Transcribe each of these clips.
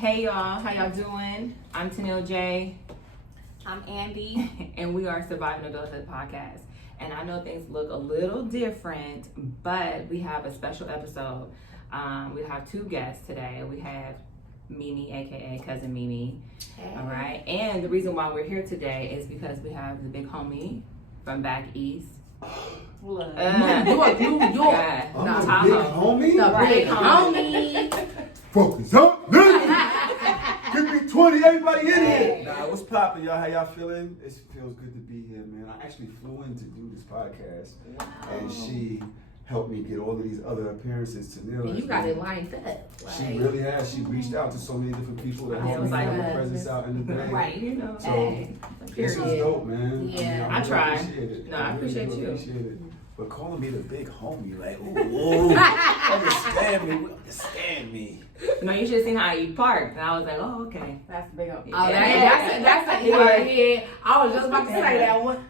Hey y'all, how y'all doing? I'm Tanil J. I'm Andy. And we are Surviving Adulthood Podcast. And I know things look a little different, but we have a special episode. We have two guests today. We have Mimi, aka Cousin Mimi. Hey. All right. And the reason why we're here today is because we have the big homie from back east. New York. Yeah. I'm No, a Tahoe. big homie. The big homie. Focus up, nigga. Give me 20, everybody in here. Nah, what's poppin', y'all? How y'all feeling? It feels good to be here, man. I actually flew in to do this podcast. Wow. And she helped me get all of these other appearances to Neil. And you got it lined up. She really has. She reached out to so many different people that helped me get my presence out in the day. Right, you know. So, this was dope, man. Yeah. I try. Appreciate it. No, I appreciate really you. Appreciate it. But calling me the big homie, like, ooh, understand me. No, you should have seen how you parked. And I was like, oh, okay. That's the big homie. Yeah. That's a yeah. I was just about to say that one.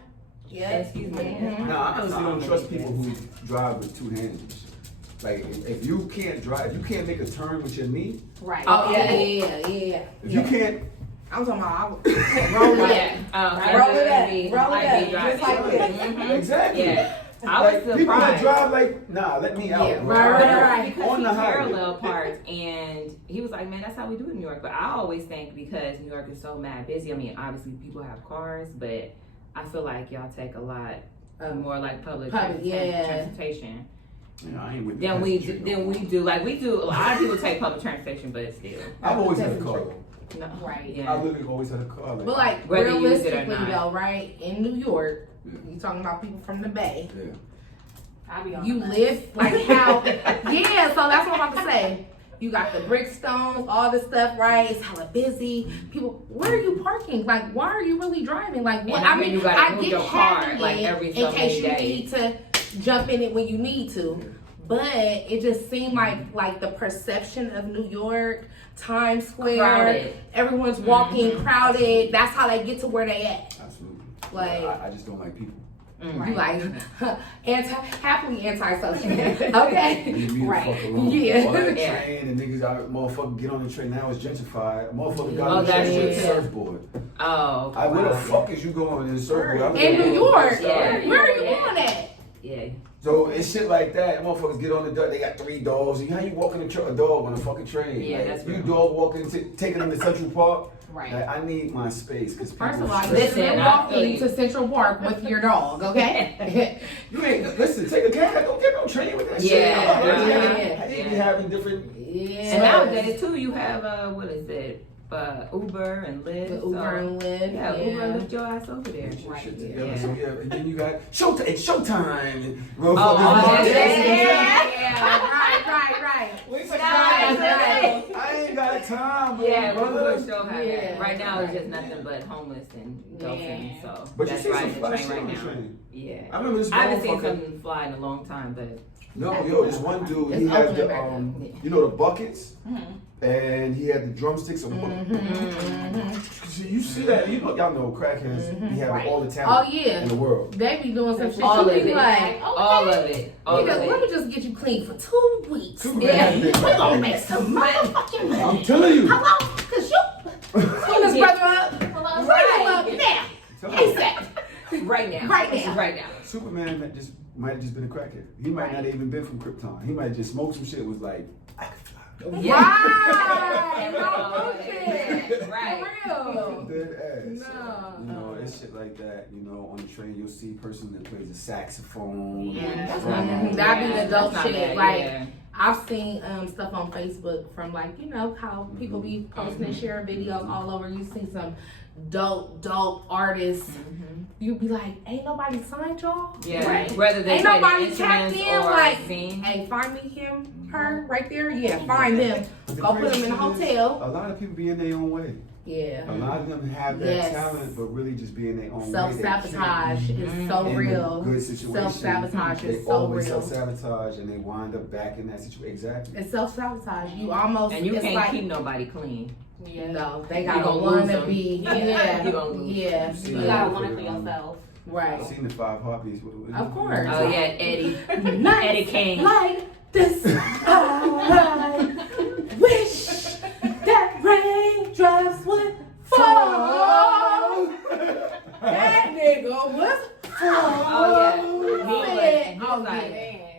Yeah. Excuse me. No, I honestly don't trust people who drive with two hands. Like, if you can't drive, if you can't make a turn with your knee. Right. Oh, yeah. Yeah. If you can't. I'm talking about roll it up. Roll it up. Roll it up. Just like this. Exactly. Yeah. I was Like, surprised. people that drive like, nah, let me out. Yeah, bro. right. Because On he the highway. parallel parked, and he was like, man, that's how we do it in New York. But I always think because New York is so mad busy, I mean, obviously people have cars, but I feel like y'all take a lot more like public transportation. Yeah, I ain't with the Then we passenger, do, like we do. A lot of people take public transportation, but still, I've always had a car though. no, Right. Yeah. I literally always had a car. But like Whether you use it or realistically not. though, right? In New York, Yeah. you talking about people from the Bay. Yeah. I be on you live like how yeah, so that's what I'm about to say. You got the brickstones, all this stuff, right? It's hella busy. People, where are you parking? Like, why are you really driving? Like, what? And I mean, you gotta move your car having like it every so in case many you need to jump in it when you need to. But it just seemed like the perception of New York, Times Square, Crowded. everyone's walking, crowded. That's how they get to where they at. Absolutely. Like- I just don't like people. You like happily antisocial, okay? Leave me the Right. fuck alone. Yeah. All that Yeah. train and niggas out, motherfucker get on the train now it's gentrified. A motherfucker got Oh, on the that's train with a true. surfboard. Oh, Where the wow. fuck is you going in a surfboard? In New York, Yeah. where are you going at? Yeah. So it's shit like that. Motherfuckers get on the dog. They got 3 dogs. How you walking a dog on a fucking train? Yeah, like, that's you real. dog walking, taking them to Central Park. Right. Like, I need my space because First of all, Listen, you're I feel walking you. to Central Park with your dog, okay? You ain't listen. Take a cab. Don't get no train with that shit. Yeah, yeah. I need to be having different. Yeah. And nowadays too, you have what is it? Uber and Lyft. The Uber and Lyft. Yeah, Uber and Lyft your ass over there. Right, Shit yeah. together. Yeah. So yeah, and then you got it's showtime. And Oh, Right. I ain't got time, bro. Yeah, brother. Uber still have Yeah. that. Right now it's just nothing but homeless and dolphins. Yeah. So But you that's see some riding the fly train shit right on the now. train. Yeah. I remember this I haven't seen motherfucker. something fly in a long time, but No, yo, this one dude, he It's has opening the back up. you know, the buckets, and he had the drumsticks. You see that? You know, y'all know crackheads. He have all the Oh talent yeah. in the world. They be doing some shit. all of You be it, like, all of it, all of nigga, let it. me just get you clean for 2 weeks. Yeah. We gonna make some motherfucking money. I'm telling you. Hello? Cause you clean this brother up. Bring him up now. ASAP. Right now. Right now. Right now. Superman might have just been a crackhead. He might not have even been from Krypton. He might have just smoked some shit and was like, I can fly. Right. No bullshit. Right. For real. Dead ass. No. You know, it's shit like that. You know, on the train you'll see a person that plays a saxophone. Yeah, that's drum. not- That be the dope that's not shit, bad, like- yeah. I've seen stuff on Facebook from like, you know, how people be posting and sharing videos all over. You see some dope artists. You be like, ain't nobody signed y'all? Yeah. Right. Whether they Ain't play the nobody tapped instruments in or like, sing. hey, find me him, her, right there. Yeah, find them. Go put them in a hotel. A lot of people be in their own way. Yeah. A lot of them have that Yes. talent, but really just be in their own way. Self-sabotage is so in real. a good situation. Self-sabotage is They so always real. self-sabotage and they wind up back in that situation. Exactly. It's self-sabotage. You almost, And you it's can't like, keep nobody clean. no, they You gotta gonna want lose to them. be, You yeah, gonna lose yeah, You've seen You that gotta for want it the, for yourself. I've right. seen the 5 Harpies. Of course. Oh yeah, Eddie. Nights Eddie King. like this, I wish that rain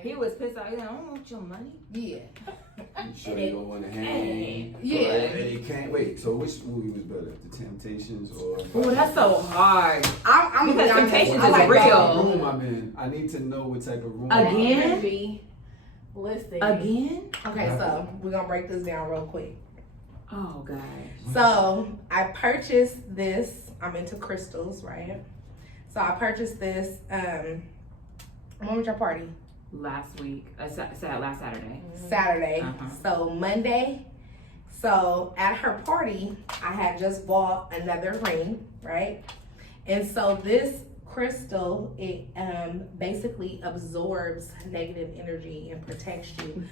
He was pissed off. He's like, I don't want your money. Yeah. You sure you don't want to hang? Yeah. And he can't wait. So which movie was better, The Temptations or? Oh, that's so hard. I'm Because Temptations I is like real. both. Room I'm in. I need to know what type of room. Again? Listen. Again? Okay, so we're gonna break this down real quick. Oh, gosh. So I purchased this. I'm into crystals, right? So I purchased this. When was your party? Last week. Last Saturday. Saturday. Uh-huh. So Monday. So at her party, I had just bought another ring, right? And so this crystal, it basically absorbs negative energy and protects you.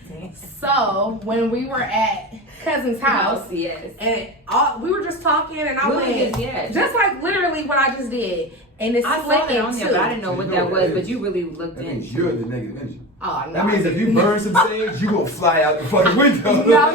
So when we were at cousin's house, Yes. and we were just talking, and I went, Yes. just like literally what I just did, and it I split saw it on in there, two. but I didn't know what that was. But you really looked That means into you're it. the negative energy. Oh no! That means if you burn some sage, you gonna fly out the fucking window. No.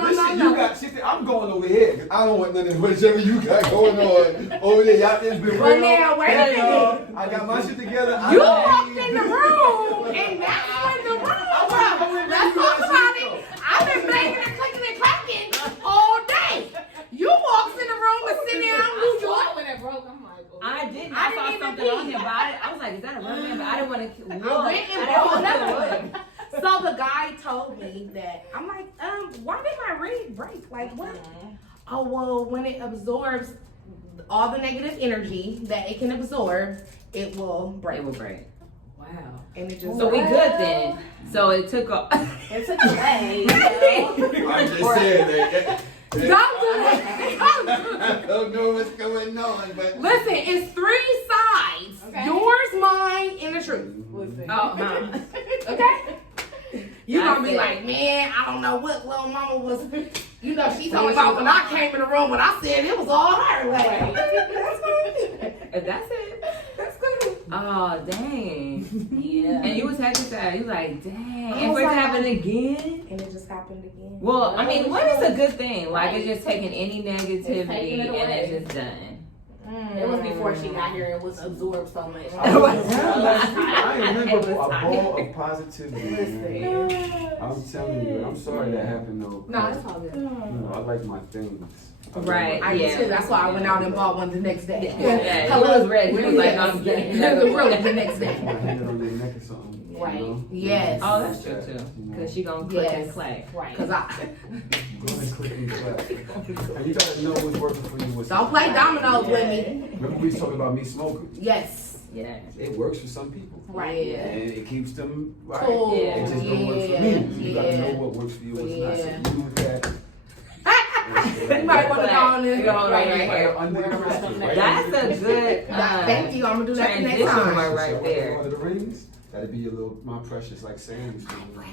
This shit you got, I'm going over here because I don't want none of whatever you got going on over there. Y'all just been Well, real. now, wait a Hey, minute. I got my shit together. You walked in the room, and that's when the room was. Let's talk about it. I've been banging and clicking and clacking all day. You walked in the room and sit down, New York. When it broke, I'm like, I didn't. I I didn't saw even something pee. on here, but I was like, is that a rubber band? But I didn't want to look. I went and I bought didn't another know what it one. So the guy told me that, I'm like, why did my ring break? Like, what? Oh, well, when it absorbs all the negative energy that it can absorb, it will was. break. It will break. Wow. And it just So we good then. So it took off. it took away. I'm just saying that. Don't do that. I don't know what's going on, but Listen, it's 3 sides. Okay. Yours, mine, and the truth. Listen. Oh, Okay? You're gonna be That's like, man, I don't know what little mama was. You know, she So told me she about was when I came in the room when I said it was all her. Like, that's fine. if that's it. That's good. Oh, dang. Yeah. And you was happy to that. You was like, dang. I And was for it to like- happen again? And it just happened again. Well, I mean, what is a good thing? Like, it's Right. just taking any taking negativity it and away. it's just done. It was before she got here. It was absorbed so much. I remember It a was ball of positivity. Man. I'm telling you, I'm sorry that happened though. No, it's all good. You know, I like my things. Right. I did Yeah. too. That's why I went out and bought one the next day. Yeah, he Hello. was ready. He was like, I'm getting another Really, one. the next Put my day. hand on their neck or something. Right. You know? Yes. Oh, that's true too. Because she gonna click and Yes. clack. Right. Cause I Go ahead, click and clap. And you gotta know what's working for you. What's don't not. play dominoes with me. Remember we was talking about me smoking? Yes. Yeah. It works for some people. Right. Yeah. And it keeps them right. Cool. Yeah. It just don't work for me. You gotta know what works for you, what's not. So Yeah. you do that. You might want to go on You this. go on right here. Under the crystal, right? That's a good Thank you. I'm gonna do that the next transition time. word right there. One of the rings. That'd be a little, my precious, like Sam's. You know what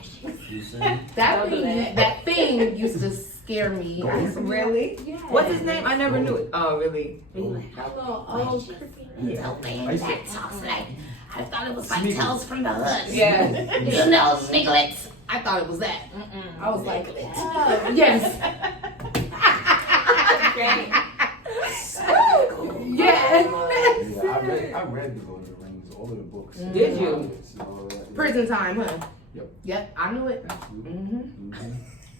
I'm saying? That thing used to scare me. Really? Yes. What's his name? I never knew it. Oh, really? That little old thing I used to- that talks like, I thought it was like Sneakers. Tales from the Hood. Yeah. You know, Sniglets. I thought it was that. I was like, yes. Okay. Yes. I read the Lord of the Rings, all of the books. Did you? And all that. Prison Time, huh? Yep. Yep, I knew it. Mm-hmm.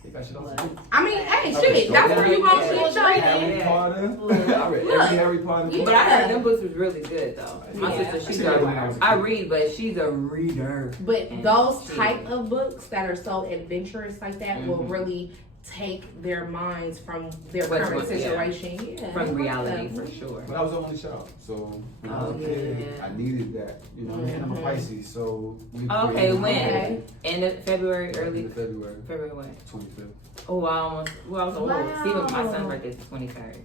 They got shit on I mean, hey, shit, that's where you gonna see each other. Harry Potter. I read Look. every Harry Potter book. But I heard them books was really good though. My Yeah. sister, she's I read them when I was a I kid. read, but she's a reader. But And those she- type of books that are so adventurous like that will Mhm. really take their minds from their What's current what- yeah. situation. Yeah. From reality for sure. But I was the only child, so when I was a Oh, kid, yeah. I needed that. You know what I mean? I'm a Mhm. Pisces, so we Okay, created when? Okay. End of February, early in February February when? 25th. Oh, I almost. Well, I was old. Wow. See, but my son's birthday is the 23rd.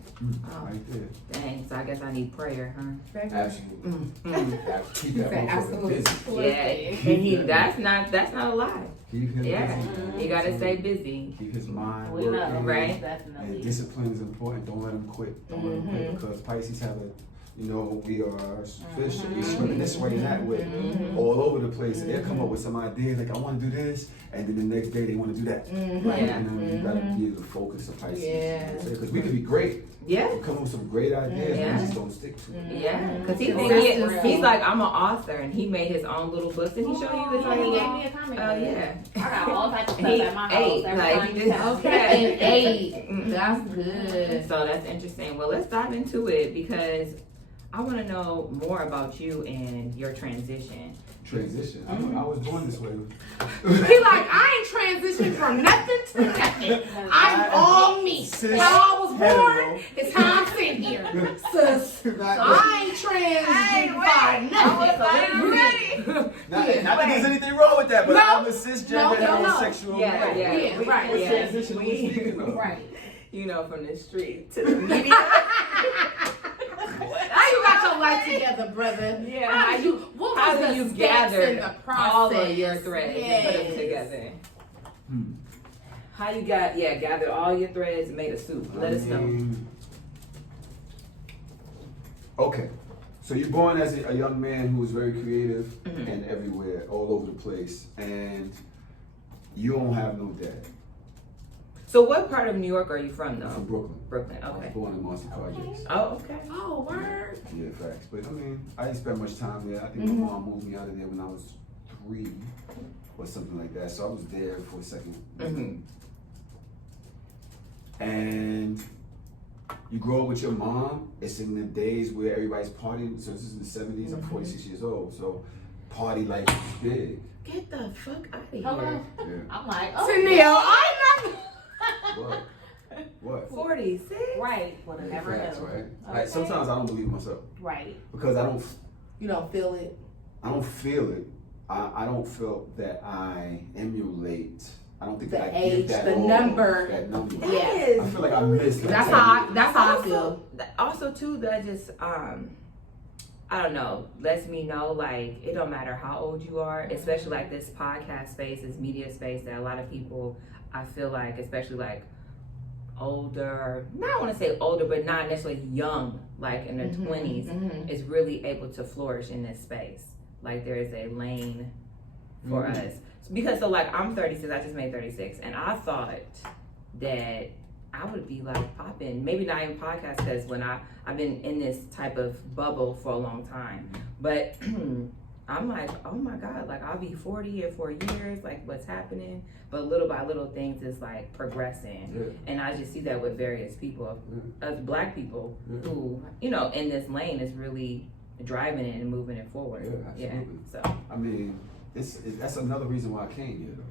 Oh. Right there. Dang. So I guess I need prayer, huh? Absolutely. Mm. Keep that Say motherfucker absolutely. busy. Yeah. And he. That's not a lie. Keep him Yeah. busy. You gotta stay busy. Keep his mind We know, working. Right. And Definitely. discipline is important. Don't let him quit. Don't let him quit because Pisces have a, you know, we are fish. We swimming this way and that way, all over the place. And they'll come up with some ideas like I want to do this, and then the next day they want to do that. Mhm. Right? Yeah. And then you gotta be able to focus on Pisces. Yeah. Because we could be great, Yeah. You come up with some great ideas, Yeah. but you just don't stick to it. Yeah, because Consistency. he's like, I'm an author, and he made his own little books, and he showed you his He gave own. me a comic Oh book. yeah. I got all types of stuff He at my house. ate, Every like, time he you just- tell me. Okay, and 8. That's good. So that's interesting. Well, let's dive into it because I want to know more about you and your transition. Transition. I was born this way. He like, I ain't transitioned from nothing to nothing. I'm all me. Sis, How I was born hetero. is how I'm sitting here. Sis. So I ain't transitioned by nothing. Not that there's anything wrong with that, but No. I'm a cisgender No. homosexual Yeah, man. yeah. Yeah, We- right. What yeah. transition are we We- speaking of? Right. You know, from the street to the media. How you got your life together, brother? Yeah, How did you? What How was do the you steps gather in the process? all of your threads and put them Yes. together? Hmm. How you gathered all your threads and made a soup? Let us know. Okay, so you're born as a young man who is very creative Mhm. and everywhere, all over the place, and you don't have no dad. So, what part of New York are you from, I'm though? from Brooklyn. Brooklyn. I was Okay. born in Marcy Projects. Oh, okay. Oh, word. Yeah, facts. But I mean, I didn't spend much time there. I think Mhm. my mom moved me out of there when I was 3 or something like that. So I was there for a second. Mhm. And you grow up with your mom. It's in the days where everybody's partying. So this is the 70s. I'm 46 years old. So party life is big. Get the fuck out of here. Hello. Yeah. I'm like, oh. Tennille, I never. What? What? 46? Right. Would have never Facts, known. right? Like Okay. sometimes I don't believe myself Right. because I don't You don't feel it. feel it. I don't feel that I emulate. I don't think The that I age, give that the all, number. That number. Yeah. I feel like I missed. That's how I feel. Also, too, that just, I don't know, lets me know, like, it don't matter how old you are, especially like this podcast space, this media space that a lot of people, I feel like, especially like older, not want to say older, but not necessarily young, like in their 20s, is really able to flourish in this space. Like, there is a lane for us. Because, so like, I'm 36, I just made 36, and I thought that I would be like popping, maybe not even podcast, because when I've been in this type of bubble for a long time, but I'm like, oh my God, like I'll be 40 in 4 years, like what's happening? But little by little things is like progressing. Yeah. And I just see that with various people, of black people who, you know, in this lane is really driving it and moving it forward. Yeah, absolutely. So, I mean, that's another reason why I came here, though,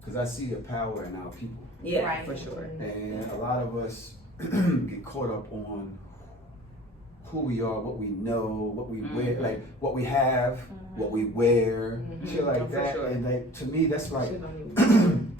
because I see the power in our people, yeah, Right. for sure. and a lot of us get caught up on who we are, what we know, what we wear, like what we have, what we wear, shit like Oh, for that. sure. And like to me, that's like, Shit don't even-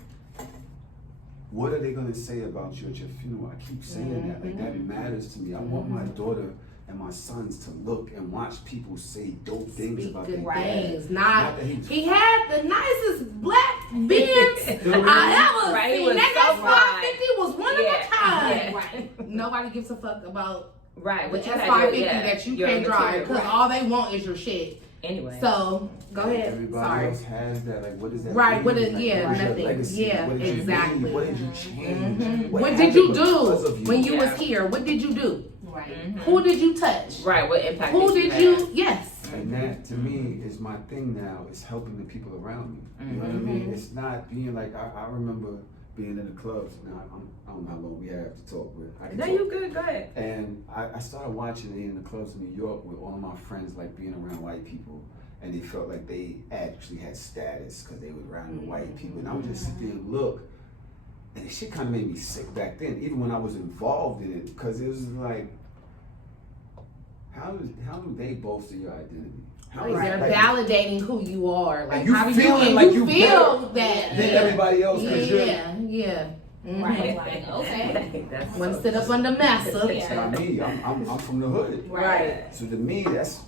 what are they gonna say about you at your funeral? I keep saying that. Like that matters to me. I want my daughter and my sons to look and watch people say dope things Speak about good their dad. things. Not that he had the nicest black Benz I ever Right, he seen. was That so 550 was one Yeah. of a kind. Yeah. Right. Nobody gives a fuck about Right, the but you had S550 your, that you your can't drive material, because right. all they want is your shit. Anyway. So go ahead. Everybody Sorry. else has that. Like, what is that? Right, mean? what is- Like, yeah, what is your nothing. legacy? Yeah, What did you exactly. mean? What did you change? What did happened you because of do you? when you Yeah. was here? What did you do? Right. Who did you touch? Right, what impact Who did had? you? Yes. And that, to me, is my thing now, is helping the people around me. You know what I mean? It's not being like, I remember being in the clubs. Now, I don't know how long we have to talk, but I can No, talk. you good, go ahead. And I started watching it in the clubs in New York with all of my friends, like being around white people. And they felt like they actually had status because they were around the white people. And I would just sit there and look. And the shit kind of made me sick back then, even when I was involved in it. Because it was like, how do they bolster your identity? How is They're that, like, validating who you are. Like, And you how do you, feeling and like you you feel better that. than everybody else? 'Cause you're- Yeah. Right. Like, okay. That's Want to so- sit up under massa. That's what I mean. I'm from the hood. Right. So to me, this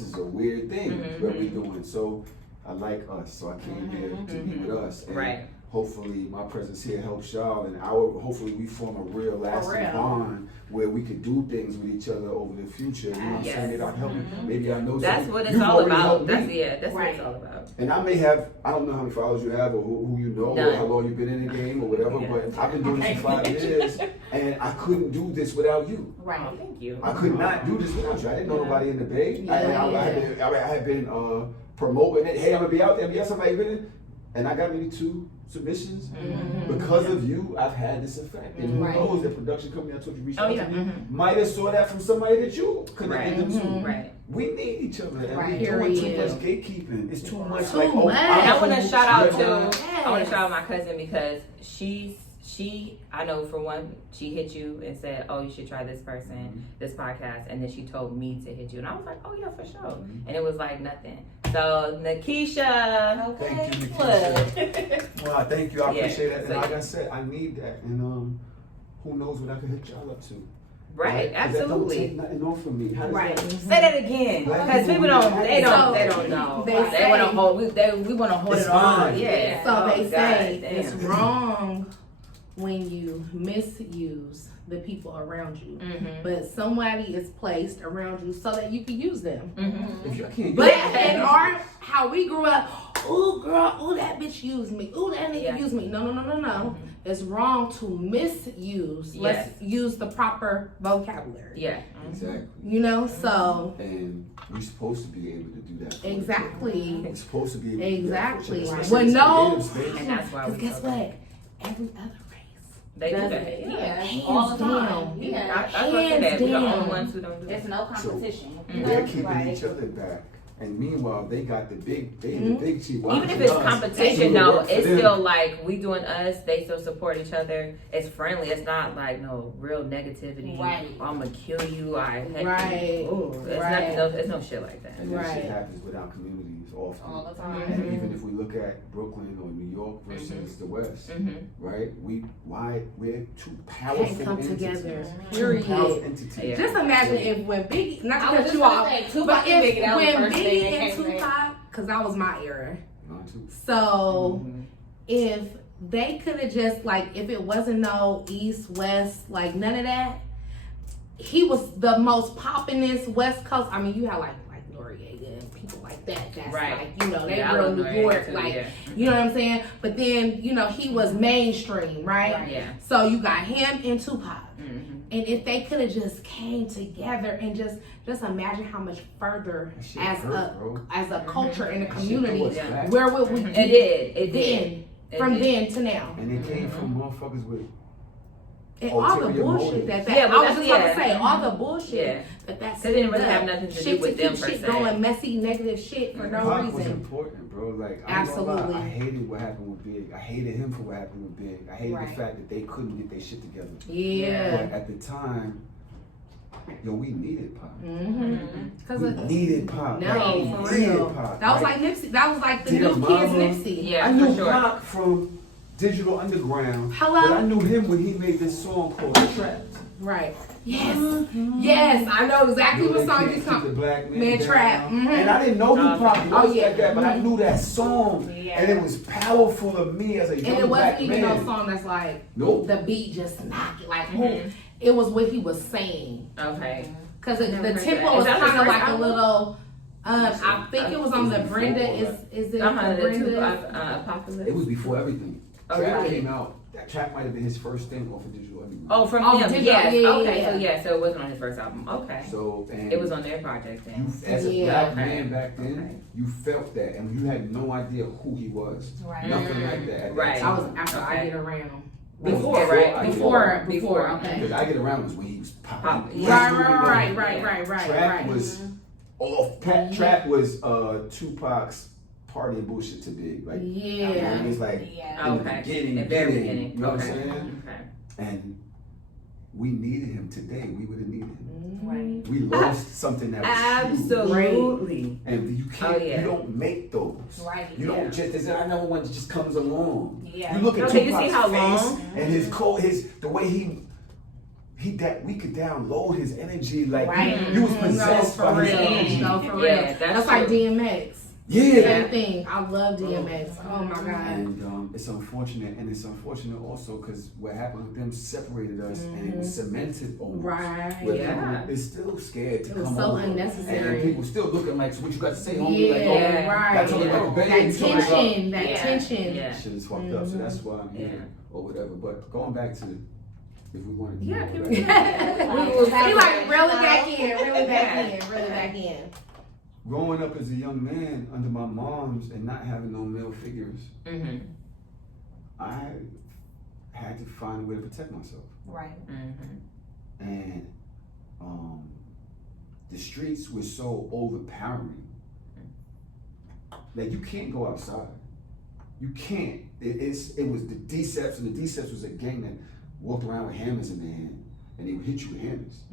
is a weird thing Mhm. what we're doing. So I like us. So I came here to be with us. And Right. hopefully my presence here helps y'all, and hopefully we form a real lasting real. bond where we could do things with each other over the future. You know what I'm saying? Maybe I can help you. Maybe I know That's something. what it's You've all already about. helped me. That's what it's all about. And I may have, I don't know how many followers you have or who you know or how long you've been in the game or whatever, but I've been doing this for 5 years and I couldn't do this without you. Right. Oh, thank you. I could not do this without you. I didn't know nobody in the Bay. I had been promoting it. Hey, I'm gonna be out there. Yes, somebody really, and I got maybe 2 submissions. Because of you, I've had this effect. And who knows, the production company I told you reached out to me might have saw that from somebody that you connected to. Right. We need each other, and Right. we're doing too much gatekeeping. It's too much. Too like, much. And I want to shout out to Yes. I want to shout out my cousin because she I know for one she hit you and said, oh, you should try this person, this podcast, and then she told me to hit you, and I was like, oh yeah, for sure. And it was like nothing. So Nakisha, Thank you, Nakisha. Well, thank you. I appreciate that. And So, like I said, I need that. And who knows what I can hit y'all up to? right, That don't absolutely. take nothing off from me. How does that? Say that again, because people don't know. They want to hold. We want to hold It's it all. fine. Yeah. So they Oh, say God, it's damn. wrong when you misuse the people around you, but somebody is placed around you so that you can use them. If you can't But get in our how we grew up, ooh girl, ooh that bitch used me, ooh that nigga used me. No. It's wrong to misuse. Yes. Let's use the proper vocabulary. Yeah. Exactly. You know, so And you're supposed to be able to do that. for exactly. You're supposed to be able to do Exactly. that. For Well, children. no. It's creative space. And that's why we Because guess love what? Every other race. They do Does that. it? Yeah. Hands All the time. down. Yeah. I was gonna say that. We're the Hands only down. ones who don't do There's that. no competition. They're keeping Right. each other back. And meanwhile, they got the big chief. Even if it's competition, though, it's still like we doing us. They still support each other. It's friendly. It's not like no real negativity. Right. I'm gonna kill you. Right. It's Right. nothing. It's no shit like that. And that Right. shit happens without communities often. All the time. And even if we look at Brooklyn or New York versus the West, right? We're two powerful Can't come entities. together. Two powerful Period. entities. Yeah. Just imagine if when Biggie, not to I was cut just you gonna off, say, Tupac but and if Biggie, that was the when first thing Biggie that and came to me. Tupac, because that was my era. Mine too. So if they could have just like, if it wasn't no East West, like none of that, he was the most poppin'est West Coast. I mean, you have like Noriega and people like that. That's Right. like, you know, they Yeah, I real love New Noriega York, too, like, yeah. you know what I'm saying? But then, you know, he was mainstream, right? Yeah. So you got him and Tupac. Mm-hmm. And if they could have just came together and just imagine how much further That shit as hurt, bro. a culture and a That shit community, threw us back. where would we It be did. It then? did. It From did. then to now. And it came from motherfuckers with And all the ulterior bullshit motives. that Yeah, but I was that's- just about yeah. to say, all the bullshit Yeah. that's It didn't really set have up. nothing to shit do with to them keep per shit se. going, messy, negative shit for no Pac was reason. important, bro. Like, Absolutely. I hated what happened with Big. I hated him for what happened with Big. I hated Right. the fact that they couldn't get their shit together. Yeah. But at the time, yo, we needed Pac. Mm-hmm. Cause We of, needed Pac. no, Like, we for needed real. Pac, That was right? like Nipsey. That was like the Dear new Mama. kids Nipsey. Yeah, I knew for sure. Pac from Digital Underground. Hello? But I knew him when he made this song called Trapped. Right. Yes. Yes. I know exactly what song you're The talking. Black Man down. Trap. Mhm. And I didn't know who Pac was Oh, yeah. like that, but I knew that song. Yeah. And it was powerful to me as a young And it black wasn't even man. no song that's like Nope. the beat just knocked it like Mhm. it was what he was saying. Okay. Cause Never the heard tempo that. was Is that the kind of first like a album? little. I think it was on the Before Brenda. that. Is it I'm the the two Brenda? Apocalypse. It was before everything. Oh, Trap really? came out. That track might have been his first thing off of Digital Underground. Oh, from Oh, them. Digital, Yes. yeah, Okay. yeah. So it wasn't on his first album. Okay. So and It was on their project you, then. as a Yeah. black Okay. man back then, Okay. you felt that, and you had no idea who he was. Right. Nothing like that. At Right. That I time. was after I Okay. get around. Before, Before right? I Before. Okay. Because I Get Around was when he was popping. Pop- He was yeah. moving on. Right. Trap was off. Yeah. Trap was Tupac's party and bullshit to Big. Like, Yeah. it was like Yeah. in the Okay. beginning, The very beginning. You know what I'm Okay. saying? Okay. And we needed him today. We would have needed him. Right. We lost something that was huge. Absolutely. And you can't, Oh, yeah. you don't make those. Right. You don't just, there's another one that just comes along. Yeah. You look at Okay, you Tupac's see how face long? and his cold, the way we could download his energy. Like, Right. you was possessed No, for by his real. energy. No, for real. Yeah, that's That's like true. DMX. Same thing. I love DMX. Oh my God. And it's unfortunate, also because what happened with them separated us, and it was cemented almost. Right. Where people is still scared to it was come so over. unnecessary. And people still looking like, so what you got to say, homie? Yeah, like, right. That's like a baby. That tension. Yeah. Shit is fucked up, so that's why I'm here, or whatever. But going back to, if we want to keep it. He like really back in. Growing up as a young man under my mom's and not having no male figures, I had to find a way to protect myself. Right. And the streets were so overpowering. Like, you can't go outside. You can't. It was the Deceps, and the Deceps was a gang that walked around with hammers in their hand, and they would hit you with hammers.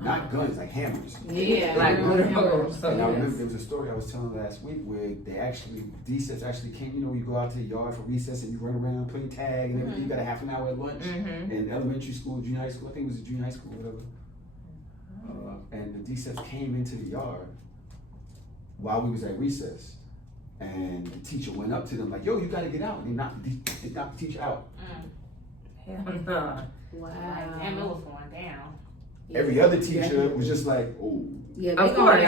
Not guns, like hammers. Yeah. Like hammers. And I remember there was a story I was telling last week where Deceps actually came, you go out to the yard for recess and you run around playing tag and everything. You got a half an hour at lunch in elementary school, junior high school. I think it was a junior high school, whatever. And the Deceps came into the yard while we was at recess. And the teacher went up to them like, yo, you gotta get out. And they knocked the teacher out. Hell no. Wow. And it was going down. Every other teacher was just like, oh. Yeah, of course.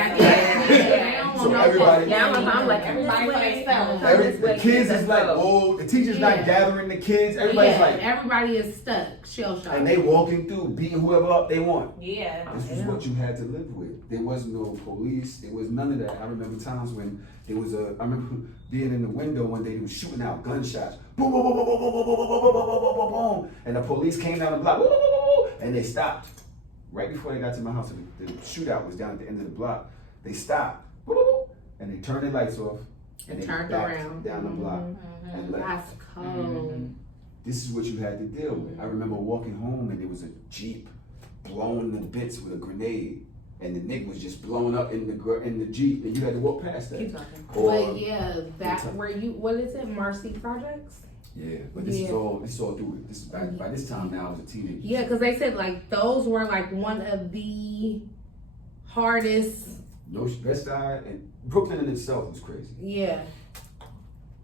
So everybody. I'm like, everybody for themselves. The kids is like, oh, the teacher's not gathering the kids. Everybody's like, everybody is stuck, shell shocked. and they walking through, beating whoever up they want. Yeah. This was what you had to live with. There was no police. There was none of that. I remember times when there was I remember being in the window one day. They was shooting out gunshots. Boom, boom, boom, boom, boom, boom, boom, boom, boom, boom, boom, boom, boom. And the police came down the block. Boom, boom, boom, boom, and they stopped. Right before they got to my house, the shootout was down at the end of the block. They stopped, boop, boop, boop, and they turned their lights off, and they turned backed around down the block and left. That's cold. This is what you had to deal with. I remember walking home, and there was a Jeep blown to bits with a grenade, and the nigga was just blown up in the Jeep, and you had to walk past that. Keep talking. But yeah, what is it, Marcy Projects? Yeah, but this is all through it. This is by this time now I was a teenager. Yeah, because they said like those were like one of the hardest. West Side and Brooklyn in itself was crazy. Yeah.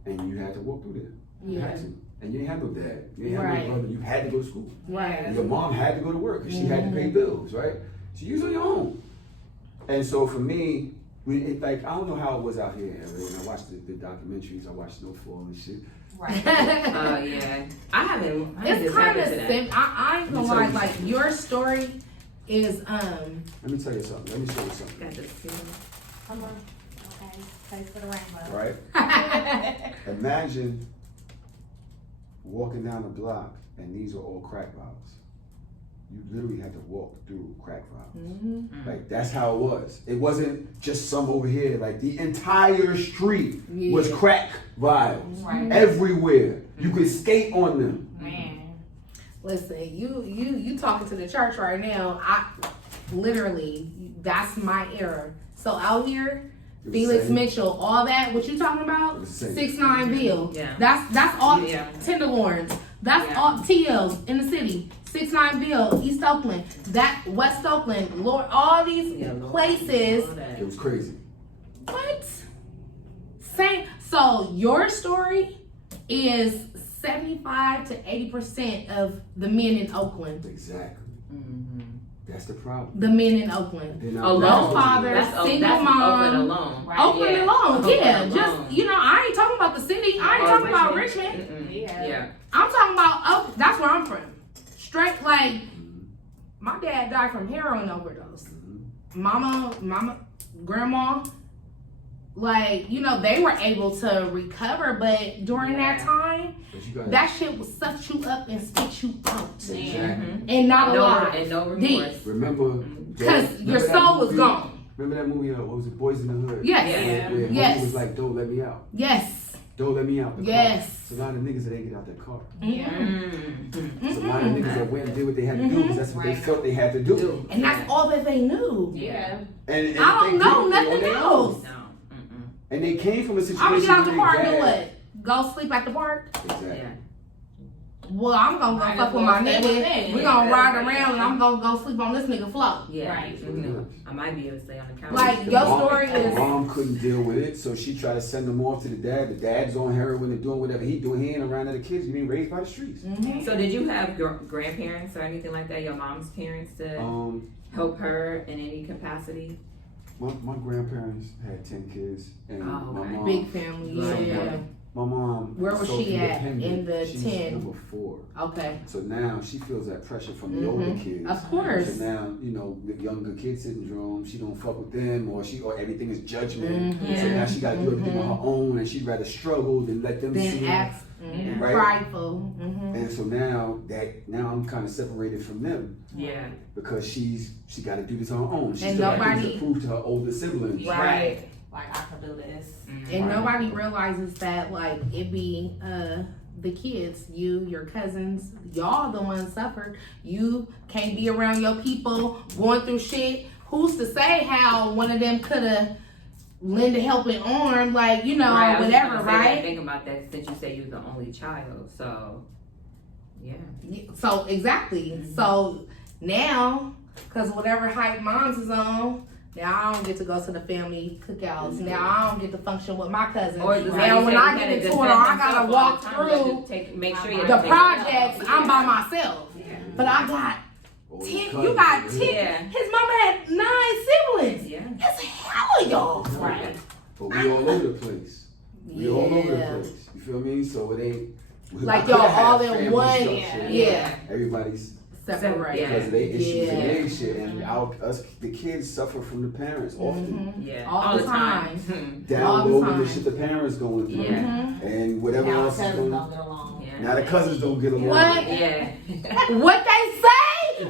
And you had to walk through there. You Yeah. had to. And you didn't have no dad. You didn't have no brother. You had to go to school. Right. And your mom had to go to work because she had to pay bills, right? So you was on your own. And so for me, I don't know how it was out here in LA. When I watched the documentaries, I watched Snowfall and shit. Right. Oh yeah. I haven't. It's kind of simple. I ain't gonna lie. Like your story is Let me tell you something. Let me show you something. Got this feeling. Come on. Okay. Face for the rainbow. Right? Imagine walking down the block and these are all crack vials. You literally had to walk through crack vials. Like that's how it was. It wasn't just some over here. Like the entire street was crack vials. Right. Everywhere. You could skate on them. Man. Listen, you talking to the church right now. That's my era. So out here, Felix Mitchell, all that, what you talking about? 6'9" Bill. Yeah. That's all Tenderloins. That's all TLs in the city. 6'9" Bill, East Oakland, that West Oakland, Lord, all these places. It was crazy. What? Same. So your story is 75 to 80% of the men in Oakland. Exactly. That's the problem. The men in Oakland. Alone. No father, single mom. Oakland alone. Right. Oakland alone. Yeah. Oakland Just, alone. I ain't talking about the city. I ain't talking about Richmond. Yeah. I'm talking about, that's where I'm from. Straight, like, my dad died from heroin overdose. Mama, grandma, like, they were able to recover, but during that time, that shit will suck you up and spit you out. Exactly. And not alive. And no remorse. Remember? Because your soul was gone. Remember that movie, what was it, Boys in the Hood? Yes. Where Yes. he was like, don't let me out. Yes. Don't let me out the car. Yes. So a lot of niggas that didn't get out their car. Yeah. So a lot of niggas that went and did what they had to do because that's what they felt they had to do. And that's all that they knew. Yeah. And I don't they know did it on nothing their else. own. And they came from a situation I would get out the where park their and dad- what? Go sleep at the park? Exactly. Yeah. well, I'm gonna go fuck with my nigga. We're gonna ride around and I'm gonna go sleep on this nigga floor. Yeah, Right. I might be able to stay on the couch. Like, your story is. Mom couldn't deal with it, so she tried to send them off to the dad. The dad's on heroin and doing whatever he doing. He ain't around other kids being raised by the streets. Mm-hmm. So did you have grandparents or anything like that? Your mom's parents to help her in any capacity? My grandparents had 10 kids, and my mom. Big family, yeah. My mom. Where was she at in the She's 10? number 4. Okay. So now she feels that pressure from the older kids. Of course. So now, the younger kid syndrome, she don't fuck with them, or everything is judgment. So now she got to do everything on her own, and she'd rather struggle than let them see. Act right? prideful. And so now I'm kind of separated from them. Yeah. Because she got to do this on her own. She And still got nobody- to prove to her older siblings. Right. Like, I can do this. And nobody realizes that, like, it be the kids, your cousins, y'all the ones suffered. You can't be around your people going through shit. Who's to say how one of them could have lend a helping arm, like, Right, whatever, right? Think about that since you say you're the only child, so yeah. So exactly. So now, because whatever hype moms is on. Now I don't get to go to the family cookouts. Now I don't get to function with my cousins. Or now when I get into it, I gotta walk through make sure you the projects. I'm by myself, but I got 10. You got 10. Yeah. His mama had 9 siblings. Yeah. It's hella y'all. Right. But we all over the place. We all over the place. You feel me? So it ain't like y'all all in one. Yeah. Everybody's separate because of their issues and Yeah. their shit, and the kids suffer from the parents often. Yeah. All the time. All the Downloading time. the shit the parents going through, and whatever Now else is cousins going. don't get along. Now the cousins don't get along. What? Yeah. What they say?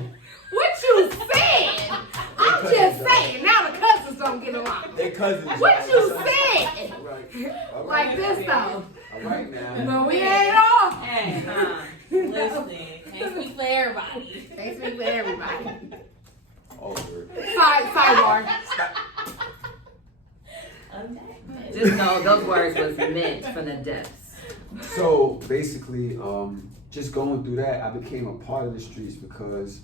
What you said? I'm just saying. Now the cousins don't get along. They cousins. What you said? Right. All Like right. this though. All right now. But we ain't off. Hey, Listen, can't speak for everybody. Can't speak for everybody. Over. Sidebar. Okay. just know those words was meant from the depths. So basically, just going through that, I became a part of the streets because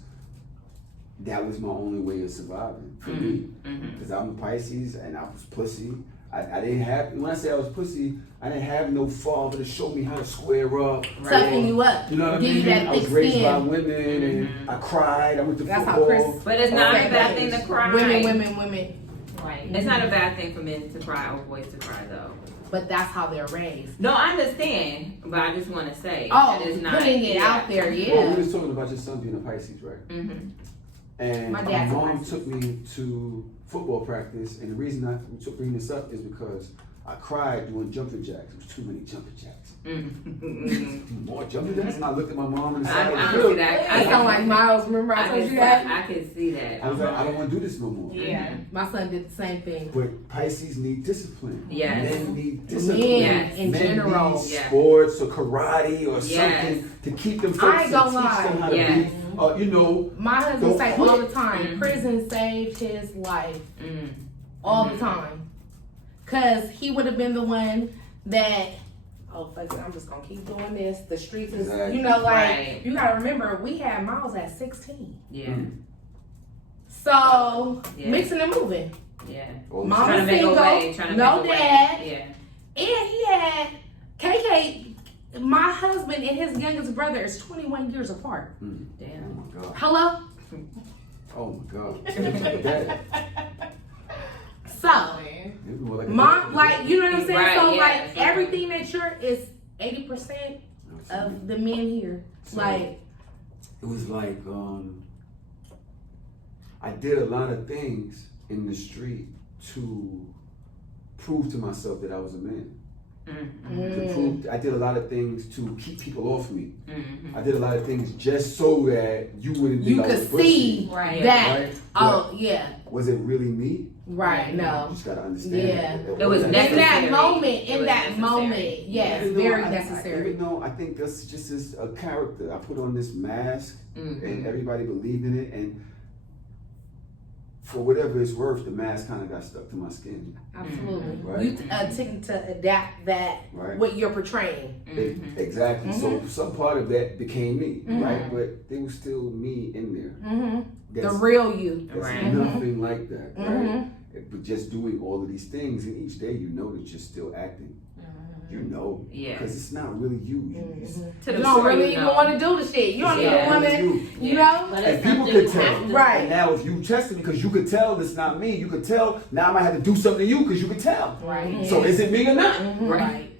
that was my only way of surviving for me. Because I'm a Pisces and I was pussy. I didn't have, when I say I was pussy, I didn't have no father to show me how to square up. Sucking you up. You know what I Give mean? you that I was thick raised skin. by women and I cried. I went to That's how football. Chris- But it's not Okay. a bad thing to cry. Women. Right. It's not a bad thing for men to cry or boys to cry though. But that's how they're raised. No, I understand, but I just want to say Oh, that it's not putting it out there, Well, yeah. we was talking about your son being a Pisces, right? And My my dad's a mom Pisces. took me to football practice, and the reason I took bringing this up is because I cried doing jumping jacks. It was too many jumping jacks. More jumping jacks, and I looked at my mom and I said, don't see that. I sound like Miles. Remember I told you that? I can see that. I was like, I don't want to do this no more. Yeah. My son did the same thing. But Pisces need discipline. Yes. Men need discipline. Men in Men general. need Yes. sports or karate or Yes. something to keep them I focused ain't gonna and teach them how to Yes. be, My husband Don't say quit. all the time, prison saved his life. All the time. Cause he would have been the one that, oh fuck it, I'm just gonna keep doing this. The streets is, Exactly. Right. you gotta remember, we had Miles at 16. Yeah. So, Yeah. mixing and moving. Yeah. All the Mama Trying to make a single, way. Trying to no make a way. dad. Yeah. And he had KK, my husband and his youngest brother is 21 years apart. Damn. Oh my God. Hello? Oh my God. Dad. So, Maybe more like a mom, dad. like, you know what I'm saying? Right, So, yeah, like, exactly. everything that you're is 80% of the men here. So, Like, it was like I did a lot of things in the street to prove to myself that I was a man. To prove, I did a lot of things to keep people off me. I did a lot of things just so that you wouldn't think you I was could pussy, see Right. that. right? Oh, yeah. Was it really me? Right, You no. just gotta understand. Yeah. It was In necessary. that moment, It in was that necessary. moment, yes, Even though very I- necessary. Even though I think that's just as a character, I put on this mask and everybody believed in it. And for whatever it's worth, the mask kind of got stuck to my skin. Absolutely. Right. You tend to adapt that what you're portraying. Exactly. So some part of that became me, right? But there was still me in there. The real you. That's nothing like that, right? But just doing all of these things, and each day you know that you're still acting. You know, because it's not really you. You don't really even want to do the shit. You don't even want to, you know? And people could tell. Right. And now if you test me, because you could tell it's not me, you could tell, now I might have to do something to you because you could tell. Right. So is it me or not? Right.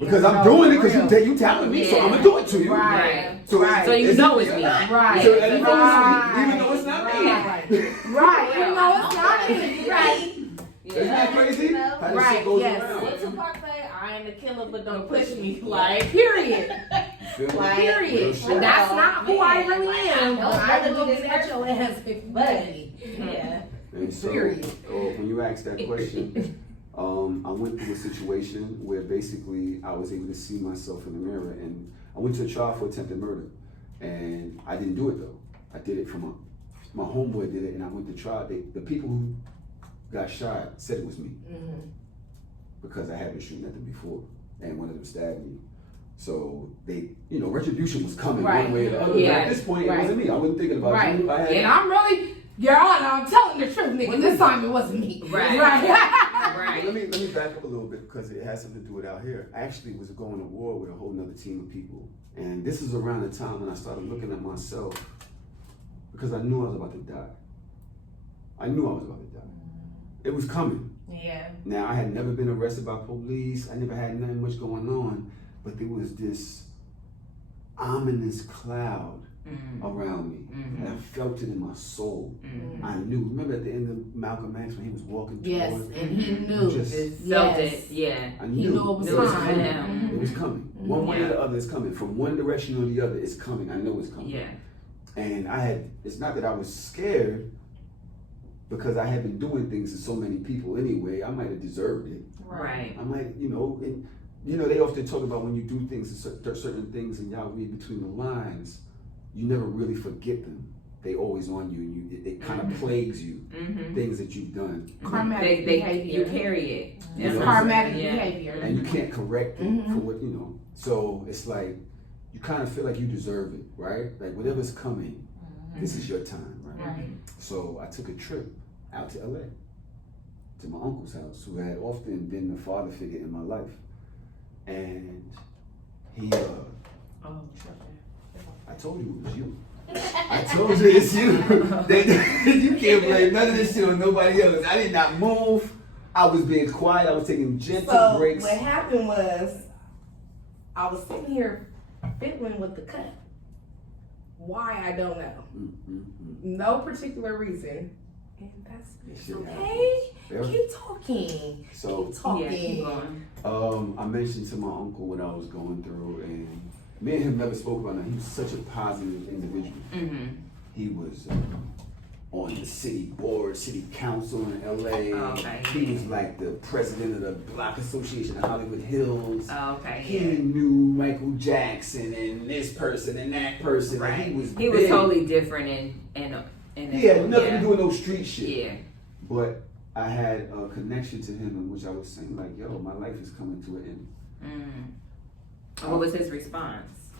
Because I'm doing it because you telling me, so I'm going to do it to you. Right. So you know it's me. Right. So even though it's not me. Right. Even though it's not me. Right. Isn't that crazy? How this shit goes around. What Tupac say? I ain't a killer, but don't push me. Like, period. Like, period. And that's not who I really am. I will this get your ass if you let me. Yeah. And so, when you asked that question, I went through a situation where basically I was able to see myself in the mirror, and I went to a trial for attempted murder, and I didn't do it though. I did it for my homeboy did it, and I went to trial. The people who got shot said it was me because I had been shooting at them before, and one of them stabbed me. So they, retribution was coming one way or the other. But at this point, it wasn't me. I wasn't thinking about you. And I'm really, Your Honor, I'm telling the truth, nigga. This time it wasn't me. Right. Let me back up a little bit because it has something to do with out here. I actually was going to war with a whole nother team of people, and this is around the time when I started looking at myself because I knew I was about to die. It was coming. Yeah. Now, I had never been arrested by police. I never had nothing much going on, but there was this ominous cloud around me, and I felt it in my soul. I knew. Remember at the end of Malcolm X when he was walking towards? Yes, and he knew. Felt it. Yeah. I knew. He knew it was coming. It was coming. One way or the other, it's coming. From one direction or the other, it's coming. I know it's coming. Yeah. And it's not that I was scared, because I had been doing things to so many people anyway. I might have deserved it. Right. I might, they often talk about when you do things, certain things, and y'all read between the lines, you never really forget them. They always on you, and it kind of plagues you. Things that you've done. Karmatic behavior. You carry it. It's karmatic behavior. And you can't correct it for what, So it's like, you kind of feel like you deserve it, right? Like whatever's coming, this is your time, right? So I took a trip out to LA, to my uncle's house, who had often been the father figure in my life. And he, I told you it was you. I told you it's you. You can't blame none of this shit on nobody else. I did not move. I was being quiet. I was taking gentle breaks. What happened was, I was sitting here fiddling with the cut. Why, I don't know. No particular reason. And that's okay. Keep talking. So, keep talking. Keep going. I mentioned to my uncle what I was going through, and me and him never spoke about that. He was such a positive individual. He was on the city board, city council in LA. He was like the president of the Block Association of Hollywood Hills. He knew Michael Jackson and this person and that person. Right. And he was totally different and he had nothing to do with no street shit. Yeah. But I had a connection to him in which I was saying like, yo, my life is coming to an end. What was his response?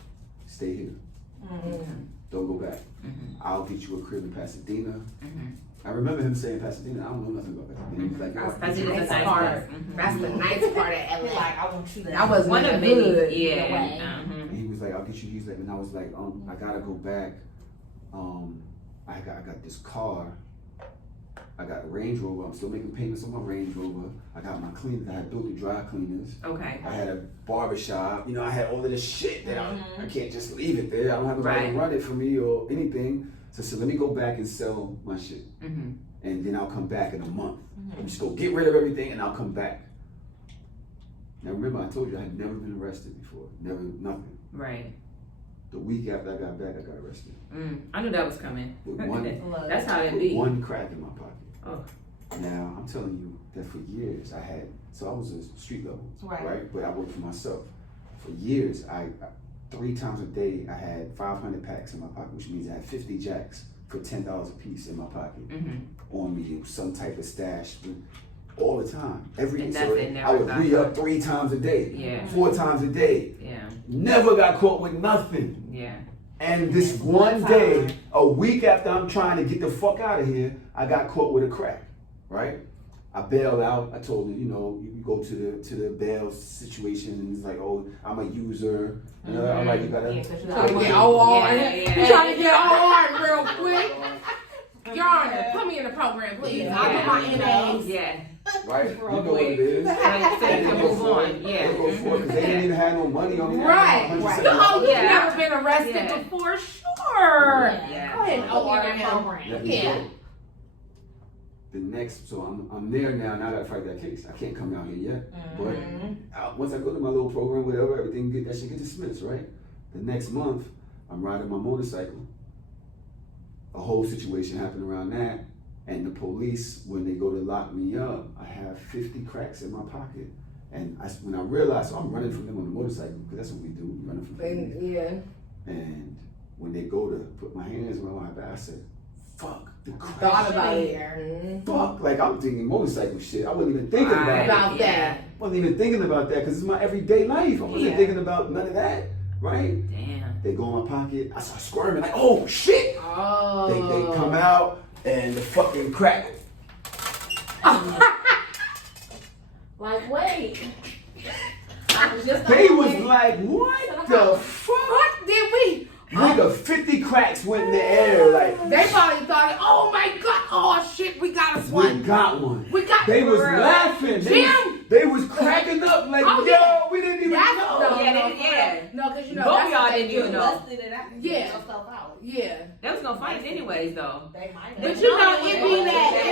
Stay here. Don't go back. I'll get you a crib in Pasadena. I remember him saying Pasadena. I don't know nothing about Pasadena. He was like, Pasadena's the nice part. That's the nice part of LA. Like, I want you to. That was one of good. Yeah. And he was like, I'll get you. He's like, and I was like, I gotta go back. I got this car. I got a Range Rover. I'm still making payments on my Range Rover. I got my cleaners. I had built the dry cleaners. I had a barbershop. I had all of this shit that I can't just leave it there. I don't have nobody to run it for me or anything. So I said, let me go back and sell my shit. And then I'll come back in a month. Let me just go get rid of everything and I'll come back. Now remember, I told you I had never been arrested before. Never, nothing. Right. The week after I got back, I got arrested. I knew that was coming. With one, that's how it be. One crack in my pocket. Oh. Now, I'm telling you that for years I was a street level, right? But I worked for myself. For years, I 3 times a day, I had 500 packs in my pocket, which means I had 50 jacks for $10 a piece in my pocket. on me, some type of stash, all the time, every And day. So nothing, I would never re-up 3 times a day, Yeah. 4 times a day. Yeah. Never got caught with nothing. Yeah. And this one day, a week after I'm trying to get the fuck out of here, I got caught with a crack, right? I bailed out. I told her, you know, you go to the bail situation, and it's like, oh, I'm a user. And I'm like, you gotta. Trying to get OR. You trying to get OR real quick. Your Honor, put me in the program, please. I'll get my NAs. Yeah. Right? You know what it is. So you can move on. Yeah. They go for it because they didn't even have no money on me. Right. Oh, you've never been arrested Yeah. before? Sure. Yeah. Go ahead and OR him. program. Yeah. The next, so I'm there now, and I gotta fight that case. I can't come out here yet. But once I go to my little program, whatever, everything that shit get dismissed, right? The next month, I'm riding my motorcycle. A whole situation happened around that. And the police, when they go to lock me up, I have 50 cracks in my pocket. And when I realized, so I'm running from them on the motorcycle, because that's what we do, we running from them. Yeah. And when they go to put my hands around my back, I said, fuck, the crack. Thought about it. Fuck, like I'm thinking motorcycle shit. I wasn't even thinking About that. that. Wasn't even thinking about that, because it's my everyday life. I wasn't thinking about none of that, right? Damn. They go in my pocket, I start squirming, like, oh shit! Oh. They come out, and the fucking crack. Like, wait. I was just They was like, what the fuck? What did we? Nigga, 50 cracks went in the air, like, They probably thought, oh my God, oh shit, we got us we one. got one. We got They was one. laughing. Jim. They was cracking up like, Oh, yo, yeah. we didn't even That's know. no, Yeah, no, yeah. No, because you know Both that's y'all what they didn't do. even know. Yeah. Out. Yeah. They was gonna fight anyways, though. They might But have. you know, it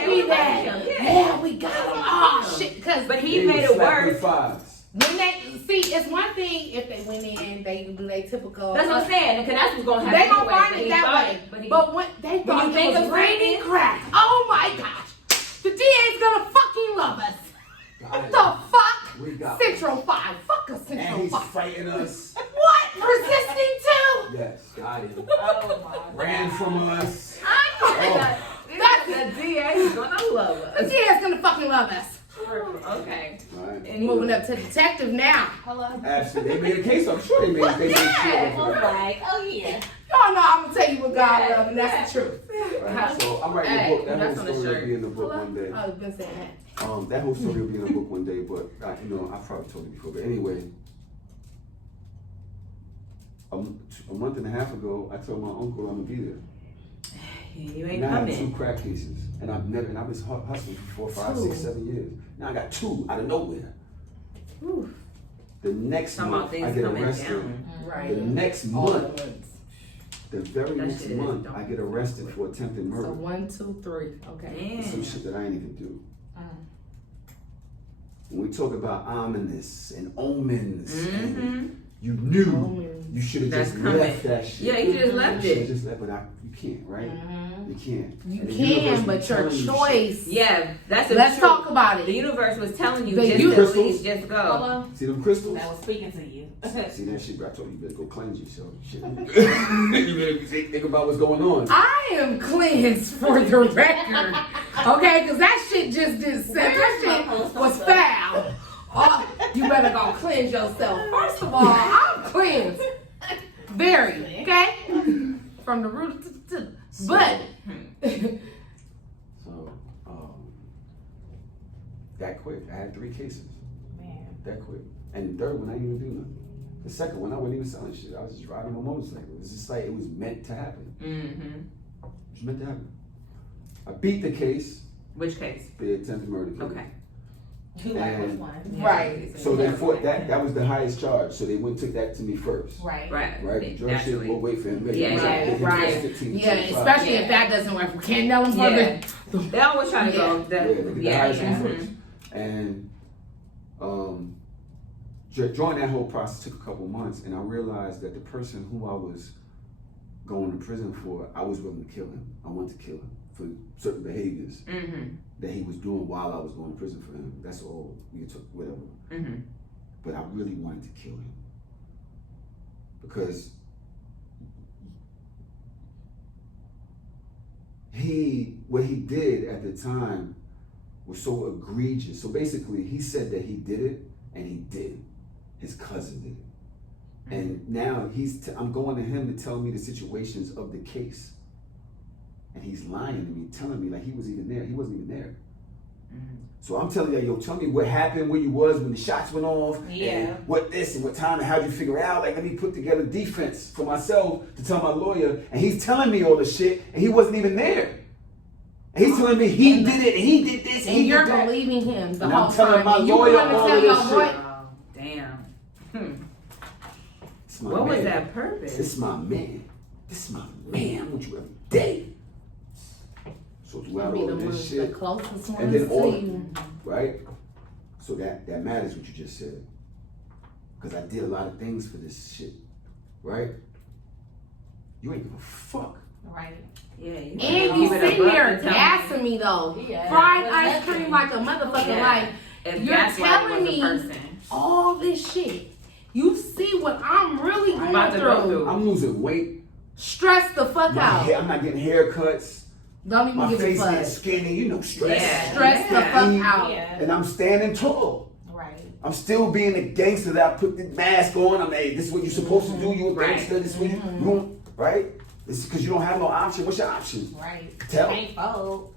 be that. Yeah, we got them. Oh shit, because But he They made was it slapping worse. fives. when they see, it's one thing if they went in, they do their typical. That's what I'm saying, because that's what's gonna happen. They gonna anyway, find but it he that thought- way. he- But when they When thought you think it was of raining fighting- crack, oh my gosh, the DA's gonna fucking love us. What the fuck? We got Central 5. Fuck a and Central he's 5. fighting us. What? Resisting too? Yes, got him. Oh my Ran from us. I know. The DA is gonna love The us. DA's gonna fucking love us. Okay. Right. And Moving up to detective now. Hello. Absolutely. They made a case. I'm sure they made a case. Yeah. I'm like, oh yeah. Y'all know I'm gonna tell you what God loves, and that's the truth. Right. So I'm writing a book. That That's whole on the story will shirt. be in the book one day. I've been saying that. That whole story will be in the book one day. But I've probably told you before. But anyway, a month and a half ago, I told my uncle I'm gonna be there. you ain't Now I have coming. 2 crack cases, and I've been hustling for 4, 5, 6, 7 years. Now I got 2 out of nowhere. Whew. The next Talking about month I things get coming arrested. down. Right. The next All month, at once. the very That next shit is month, dumb. I get arrested for attempted So murder. 1, 2, 3. Okay. Some Damn. shit that I ain't even do. When we talk about ominous and omens, and you knew Omens. you should have That's just coming. left that shit. Yeah, you just left You should have it. just left, but you can't, right? You can't. You And the universe can, be but your telling you shit. choice. Yeah, that's the Let's truth. talk about The it. universe was telling you The just uni- to leave, just go. Hello. See them crystals? I was speaking to you. See that shit? I told you, you better go cleanse yourself. Shit. You better think about what's going on. I am cleansed for the record. Okay, because that shit just didn't say that shit was foul. Oh, you better go cleanse yourself. First of all, I'm cleansed. Very, okay? From the root to but So, that quick. I had 3 cases. Man. That quick. And the third one, I didn't even do nothing. The second one, I wasn't even selling shit. I was just riding my motorcycle. It was just like, it was meant to happen. Mm-hmm. It was meant to happen. I beat the case, Which case? the attempted murder case. Okay. You like which one? Right. So they fought that was the highest charge. So they went and took that to me first. Right. Right. Right? The judge said, Naturally. we'll wait for him. Yeah, yeah, They right. can 16 to yeah, 25. especially if that doesn't work. We can't nail them for Yeah. the They always try to go. Yeah, they get the highest one yeah. first. And during that whole process took a couple months, and I realized that the person who I was going to prison for, I was willing to kill him. I wanted to kill him for certain behaviors Mm-hmm. that he was doing while I was going to prison for him. That's all. We took whatever. Mm-hmm. But I really wanted to kill him because what he did at the time was so egregious. So basically, he said that he did it, and he did. His cousin did it. And now I'm going to him to tell me the situations of the case. And he's lying to me, telling me like he was even there. He wasn't even there. So I'm telling you, yo, tell me what happened, where you was when the shots went off, and what this and what time, and how'd you figure it out? Like, let me put together defense for myself to tell my lawyer. And he's telling me all this shit, and he wasn't even there. And he's telling me he did it, and he did this, and he you're did that. believing him the And whole I'm telling time. my And you lawyer want to all tell of your this boy, shit. Oh, damn. It's my What man. was that purpose? This is my man. This is my man. I want you every day. So throughout be all the of this ones, the shit, closest ones and then to all, you. right? So that matters what you just said. Because I did a lot of things for this shit, right? You ain't give a fuck. Right. Yeah. And you sitting there gassing me though. Yeah. Fried ice cream like a motherfucker. Yeah. Like, If you're that's why telling he was a me person. all this shit. You see what I'm really About going to go through. through. I'm losing weight. Stress the fuck out. I'm not getting haircuts. Don't even My give a face getting fuck. skinny. You know, stress. Yeah. Stress the fuck out. Yeah. And I'm standing tall. Right. I'm still being the gangster that I put the mask on. I'm hey, this is what you're supposed to do. You a Right. gangster. This is what you don't, right? This is because you don't have no option. What's your option? Right. Tell. Can't fold.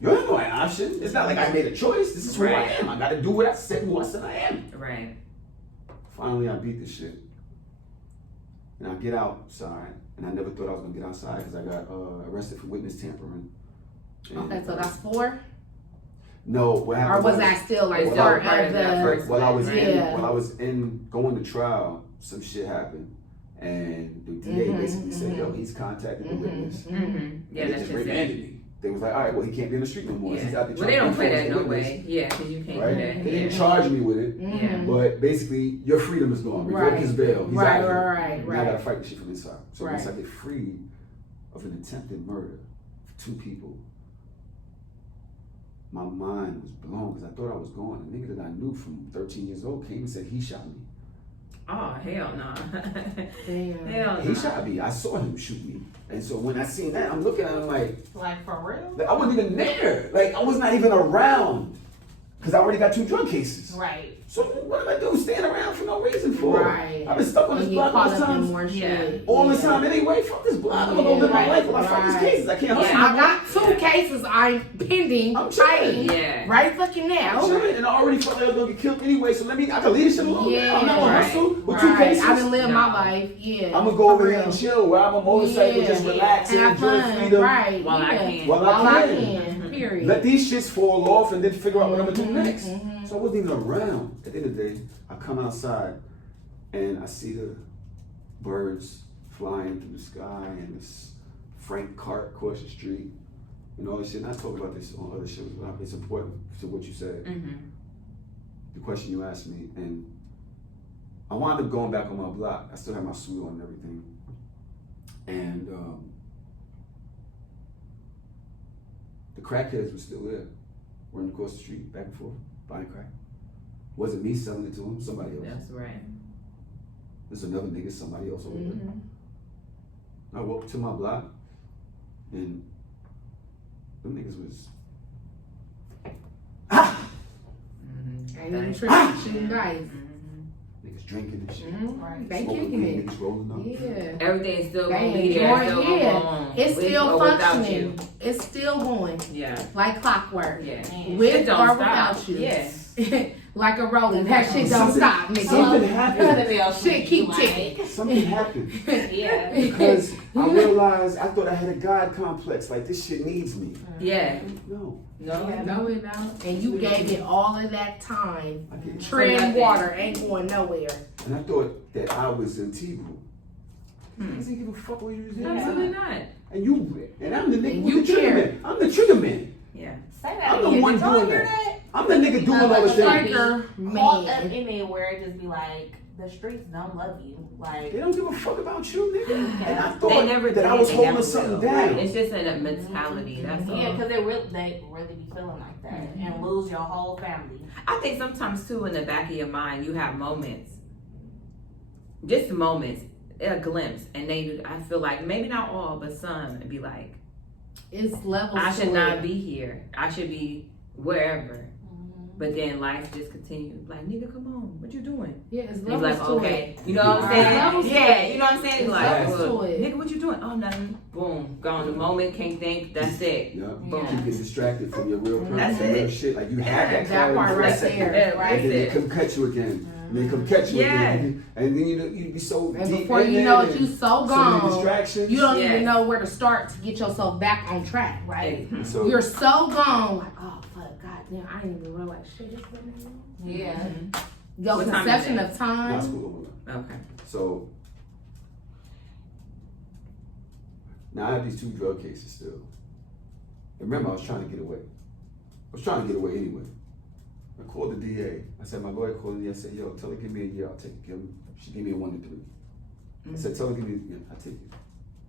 You don't have no option. It's not like I made a choice. This is who I Right. am. I got to do what I said. Who I said I am. Right. Finally, I beat this shit. And I get outside, and I never thought I was gonna get outside because I got arrested for witness tampering. And, Okay, so that's 4? no. What Or happened was that still like It's part still part of of that the... first While I was Yeah. in going to trial, some shit happened, and the DA basically said, "Yo, he's contacted the witness." Mm-hmm. And Yeah, they that's just just remanded it. me. They was like, "All right, well, he can't be in the street no more. He's Yeah. out there Well, they don't play that to no witness." way. Yeah, because you can't Right? do that. They didn't Yeah. charge me with it, Yeah. but basically, your freedom is gone. Revoke Right. his bail. He's Right, out here. right, Now I gotta right. fight this shit from inside. So Right. once I get freed of an attempted murder of 2 people, my mind was blown because I thought I was gone. A nigga that I knew from 13 years old came and said he shot me. Oh, hell no. Damn. Hell no. He shot me. I saw him shoot me. And so when I seen that, I'm looking at him like For real? I wasn't even there. Like I was not even around because I already got 2 drug cases. Right. So what am I doing staying around for no reason for? Right. I've been stuck on this And you block all caught the up in time. more shit. All the Yeah. time anyway. Fuck this block. I'm gonna go live my Yeah, life while I fight these right. cases. I can't hustle. I got 2 cases I'm pending, I'm fighting chilling. Yeah. right fucking now. I'm chilling, and I already felt like I was gonna get killed anyway. So I can leave this shit alone. Yeah, now. I'm not gonna right. hustle with 2 Right. cases. I've been living my No. life. Yeah. I'm gonna go over For here and real. chill, ride my motorcycle, Yeah. just relax and Have enjoy fun. freedom. Right. While I yeah. can. While While I I can. can. Period. Let these shits fall off and then figure out what I'm gonna do next. Mhm. So I wasn't even around. At the end of the day, I come outside and I see the birds flying through the sky and this Frank cart across the street and all this shit. And I talk about this on other shows, but it's important to what you said. Mm-hmm. The question you asked me, and I wound up going back on my block. I still had my suit on and everything. And the crackheads were still there, running across the street, back and forth, buying crack. Wasn't me selling it to them, somebody else. That's right. There's another nigga, somebody else over there. Mhm. I walked to my block, and them niggas was, Mm-hmm. Ain't even tripping. Shooting dice. niggas drinking and shit. Mhm. Right. They Smoking kicking weed, it. niggas rolling up. Yeah. Everything's still They gonna be there. enjoying, Still gonna yeah. go on. It's With still or without functioning. you. It's still going. Yeah. Like clockwork. Yeah. Man. With It don't or stop. without you. Yeah. Like a rolling. That shit don't stop, nigga. Something happened. Shit keep ticking. Something happened. Yeah. Because I realized, I thought I had a God complex, like this shit needs me. Yeah. No. No. Yeah. No, it don't. And you gave it all of that time. I didn't. Tread nothing. water ain't going nowhere. And I thought that I was integral. Hmm. He doesn't give a fuck what you was Absolutely doing. not. And I'm the nigga And with you the trigger care. man. I'm the trigger man. Yeah. Say that I'm the again. one Did y'all doing hear that. I'm the nigga doing all the Like, things. Striker Caught up man. in it where it just be like, the streets don't love you. Like, They don't give a fuck about you, nigga. And I They thought never that did. I was They holding never something will. down. It's just a mentality. That's all. yeah, because they really be feeling like that and lose your whole family. I think sometimes too, in the back of your mind, you have moments, just moments, a glimpse, and I feel like maybe not all, but some, and be like, It's levels. I should to not it. be here. I should be wherever. But then life just continued. Like, nigga, come on. What you doing? Yeah, it's He's levels like, to okay. it. You know what I'm saying? Levels to Yeah, it. you know what I'm saying? It's Like, levels to it. nigga, what you doing? Oh, nothing. Boom. Gone. The moment, can't think. That's it. Yeah. Boom. You get distracted from your real That's purpose, your real it. shit. Like you had that That clarity part for a right second, there, right? and then they That's come catch you again. And they come catch you again. And then you be so And deep before in you it know it, and you so many gone. distractions. You don't Yes. even know where to start to get yourself back on track, right? Mhm. So You're so gone, like, oh fuck, god damn, I didn't even realize shit. It's been that long. Yeah. Mhm. Your What time is conception it? of time. not school. Okay. So now I have these 2 drug cases still. And remember, I was trying to get away. Anyway. I called the DA. I said, my lawyer called me. I said, yo, tell her give me a year. I'll take it. She gave me a 1 to 3. I said, tell her give me a year. I'll take it.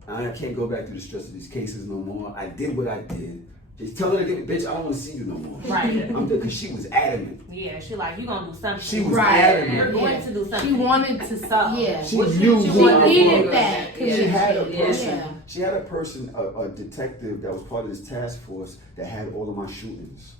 I can't go back through the stress of these cases no more. I did what I did. Just tell her to give me, bitch, I don't want to see you no more. Right. I'm good, because she was adamant. Yeah, she like, you gonna do something. She was Right. adamant. You're going to do something. She wanted to, So, yeah. She What knew she what I needed was. that. Yeah. She had a Yeah. person. Yeah. She had a person, a detective that was part of this task force that had all of my shootings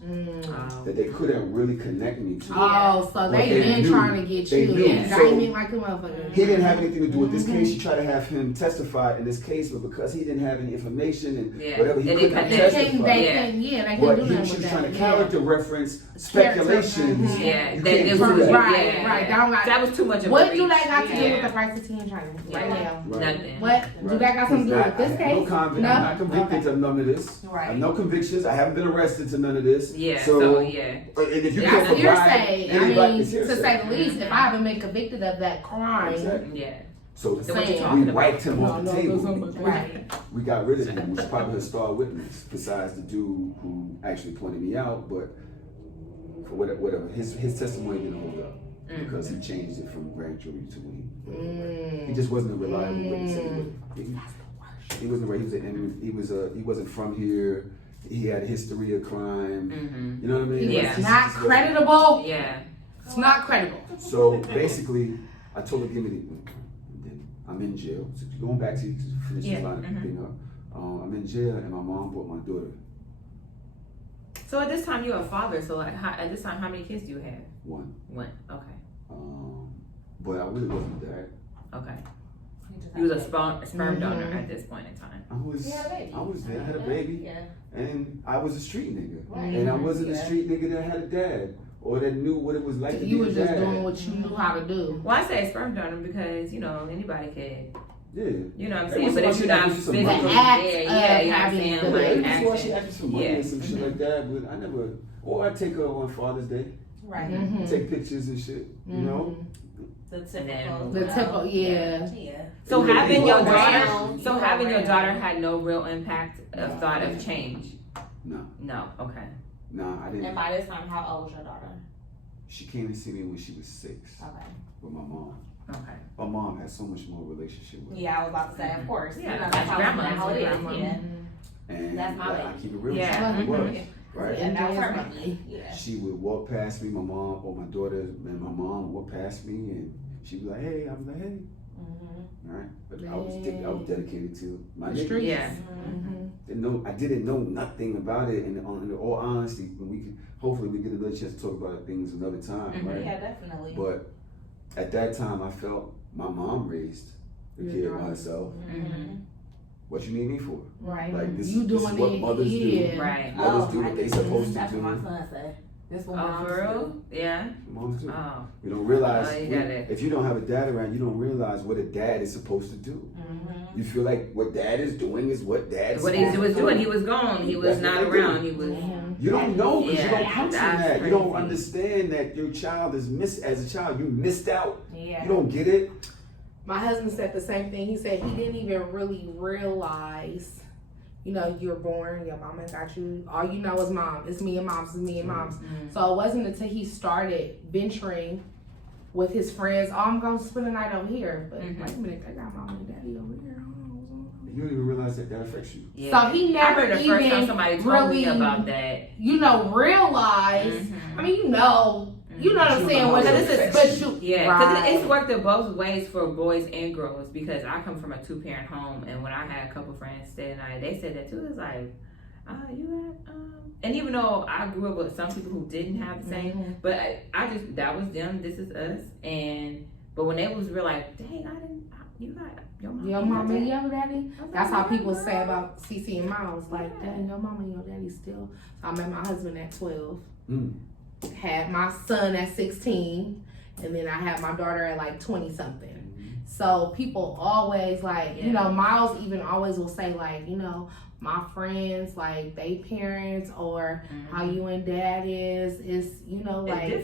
that they couldn't really connect me to. Oh, so But they they been knew. trying to get They you. knew. Indictment So- like a motherfucker. He didn't have anything to do with this case. She tried to have him testify in this case, but because he didn't have any information and Yeah. whatever, he They couldn't didn't They connect. couldn't, testify. they Yeah. couldn't, yeah, they But couldn't do she nothing was with that. trying to Yeah. character reference speculations. Mhm. Yeah. You That can't it do was that. Right, yeah. right. Down like, That was too much of a what reach. do that got to do Yeah. with the price of tea and China right now? Right. Nothing. What do that got something to do with this I have case? No convict. No? I'm not convicted Okay. of none of this. I Right. have no convictions. I haven't been arrested to none of this. Yeah. So, So yeah. and if you That's can't provide hearsay. I anybody, mean, it's to hearsay. say the least, if I haven't been convicted of that crime, Exactly. Yeah. So So what you Saying. talking we about? wiped him off the table. right? We got rid of him, which is probably a star witness, besides the dude who actually pointed me out. But for whatever, his testimony didn't hold up because he changed it from grand jury to when he just wasn't a reliable witness. Anyway. He wasn't right. He wasn't from here. He had a history of crime. You know what I mean? Yeah. Like, It's he not just wasn't- credible. Yeah. It's not credible. So basically, I told her, give me the. And then I'm in jail. So going back to finish this line of thing up. I'm in jail, and my mom brought my daughter. So at this time you're a father. So like, at this time, how many kids do you have? One. Okay. But I really wasn't dad. Okay. You was a sperm donor at this point in time. I was there, had a baby, Yeah. and I was a street nigga. Right. And I wasn't a Yeah. street nigga that had a dad or that knew what it was like to You be were a just dad. doing what you knew how to do. Well, I say sperm donor because anybody could. Yeah. You know what I'm Hey, saying? what's But up, if you're not I just some physically money. there, The yeah, act you know what I'm of saying? having Yeah, Like every once in a while she acting. asked me for money Yeah. and some shit like that, but I never. Or I take her on Father's Day, Right. Mhm. take pictures and shit. You know. The typical. then- The typical, yeah. Yeah. So Yeah, having you your go daughter, around, so you go having your around. daughter had no real impact of No. thought of change. No, No. Okay. nah, I And didn't. by this time, how old was your daughter? She came to see me when she was 6 Okay. with my mom. Okay. My mom had so much more relationship with her. Yeah, I was about to say, of course. Yeah, You know, that's that's how grandma, that's how it that's is. grandma. Yeah. And That's my like, I baby. keep it real. Yeah. It was, Mhm. right? And that was her Enjoy baby. Yeah. She would walk past me, my mom or my daughter and my mom would walk past me, and she'd be like, "Hey," I was like, "Hey," Mm-hmm. all right. But I was dedicated to my The nigga. streets. Yeah. Mhm. I didn't know nothing about it, and in all honesty, when we could, hopefully we get another chance to talk about things another time, right? Yeah, definitely. But at that time, I felt my mom raised the Your kid daughter. by herself. Mm-hmm. What you need me for? Right. Like this, You this is doing what it, mothers yeah. do. Right. Mothers do I what they get supposed to That's do. what my son said. This what Oh, moms for real? do. Yeah. Moms do. Oh. You don't realize Oh, you got it. if you don't have a dad around, you don't realize what a dad is supposed to do. Mm-hmm. You feel like what dad is doing is what dad is What he supposed was to doing, do. he was gone. He was That's not what they do. around. He was. You don't know because you Yeah, don't come from that's that. You don't crazy. understand that your child is as a child. You missed out. Yeah. You don't get it. My husband said the same thing. He said he didn't even really realize, you're born, your mama got you. All you know is mom. It's me and mom's. It's me and mom's. Mm-hmm. So it wasn't until he started venturing with his friends. Oh, I'm gonna spend the night over here. But Mhm. wait a minute, I got mom and daddy over here. I don't know what's going on. You don't even realize that affects you. Yeah. So he I never remember the first time even somebody told me really, about that. realize. Mhm. I mean, You know what I'm saying? But it's worked in both ways for boys and girls because I come from a 2-parent home, and when I had a couple friends stay the night, they said that too. It's like, you had, and even though I grew up with some people who didn't have the same, but I just, that was them, this is us, but when they was real like, dang, you got your mama and your daddy. That's how people say about CC and Miles, like, dang, your mama and your daddy still. So I met my husband at 12, had my son at 16, and then I had my daughter at like 20 something. So people always like, you know, Miles even always will say like, you know, my friends, like they parents or how you and dad is, you know, like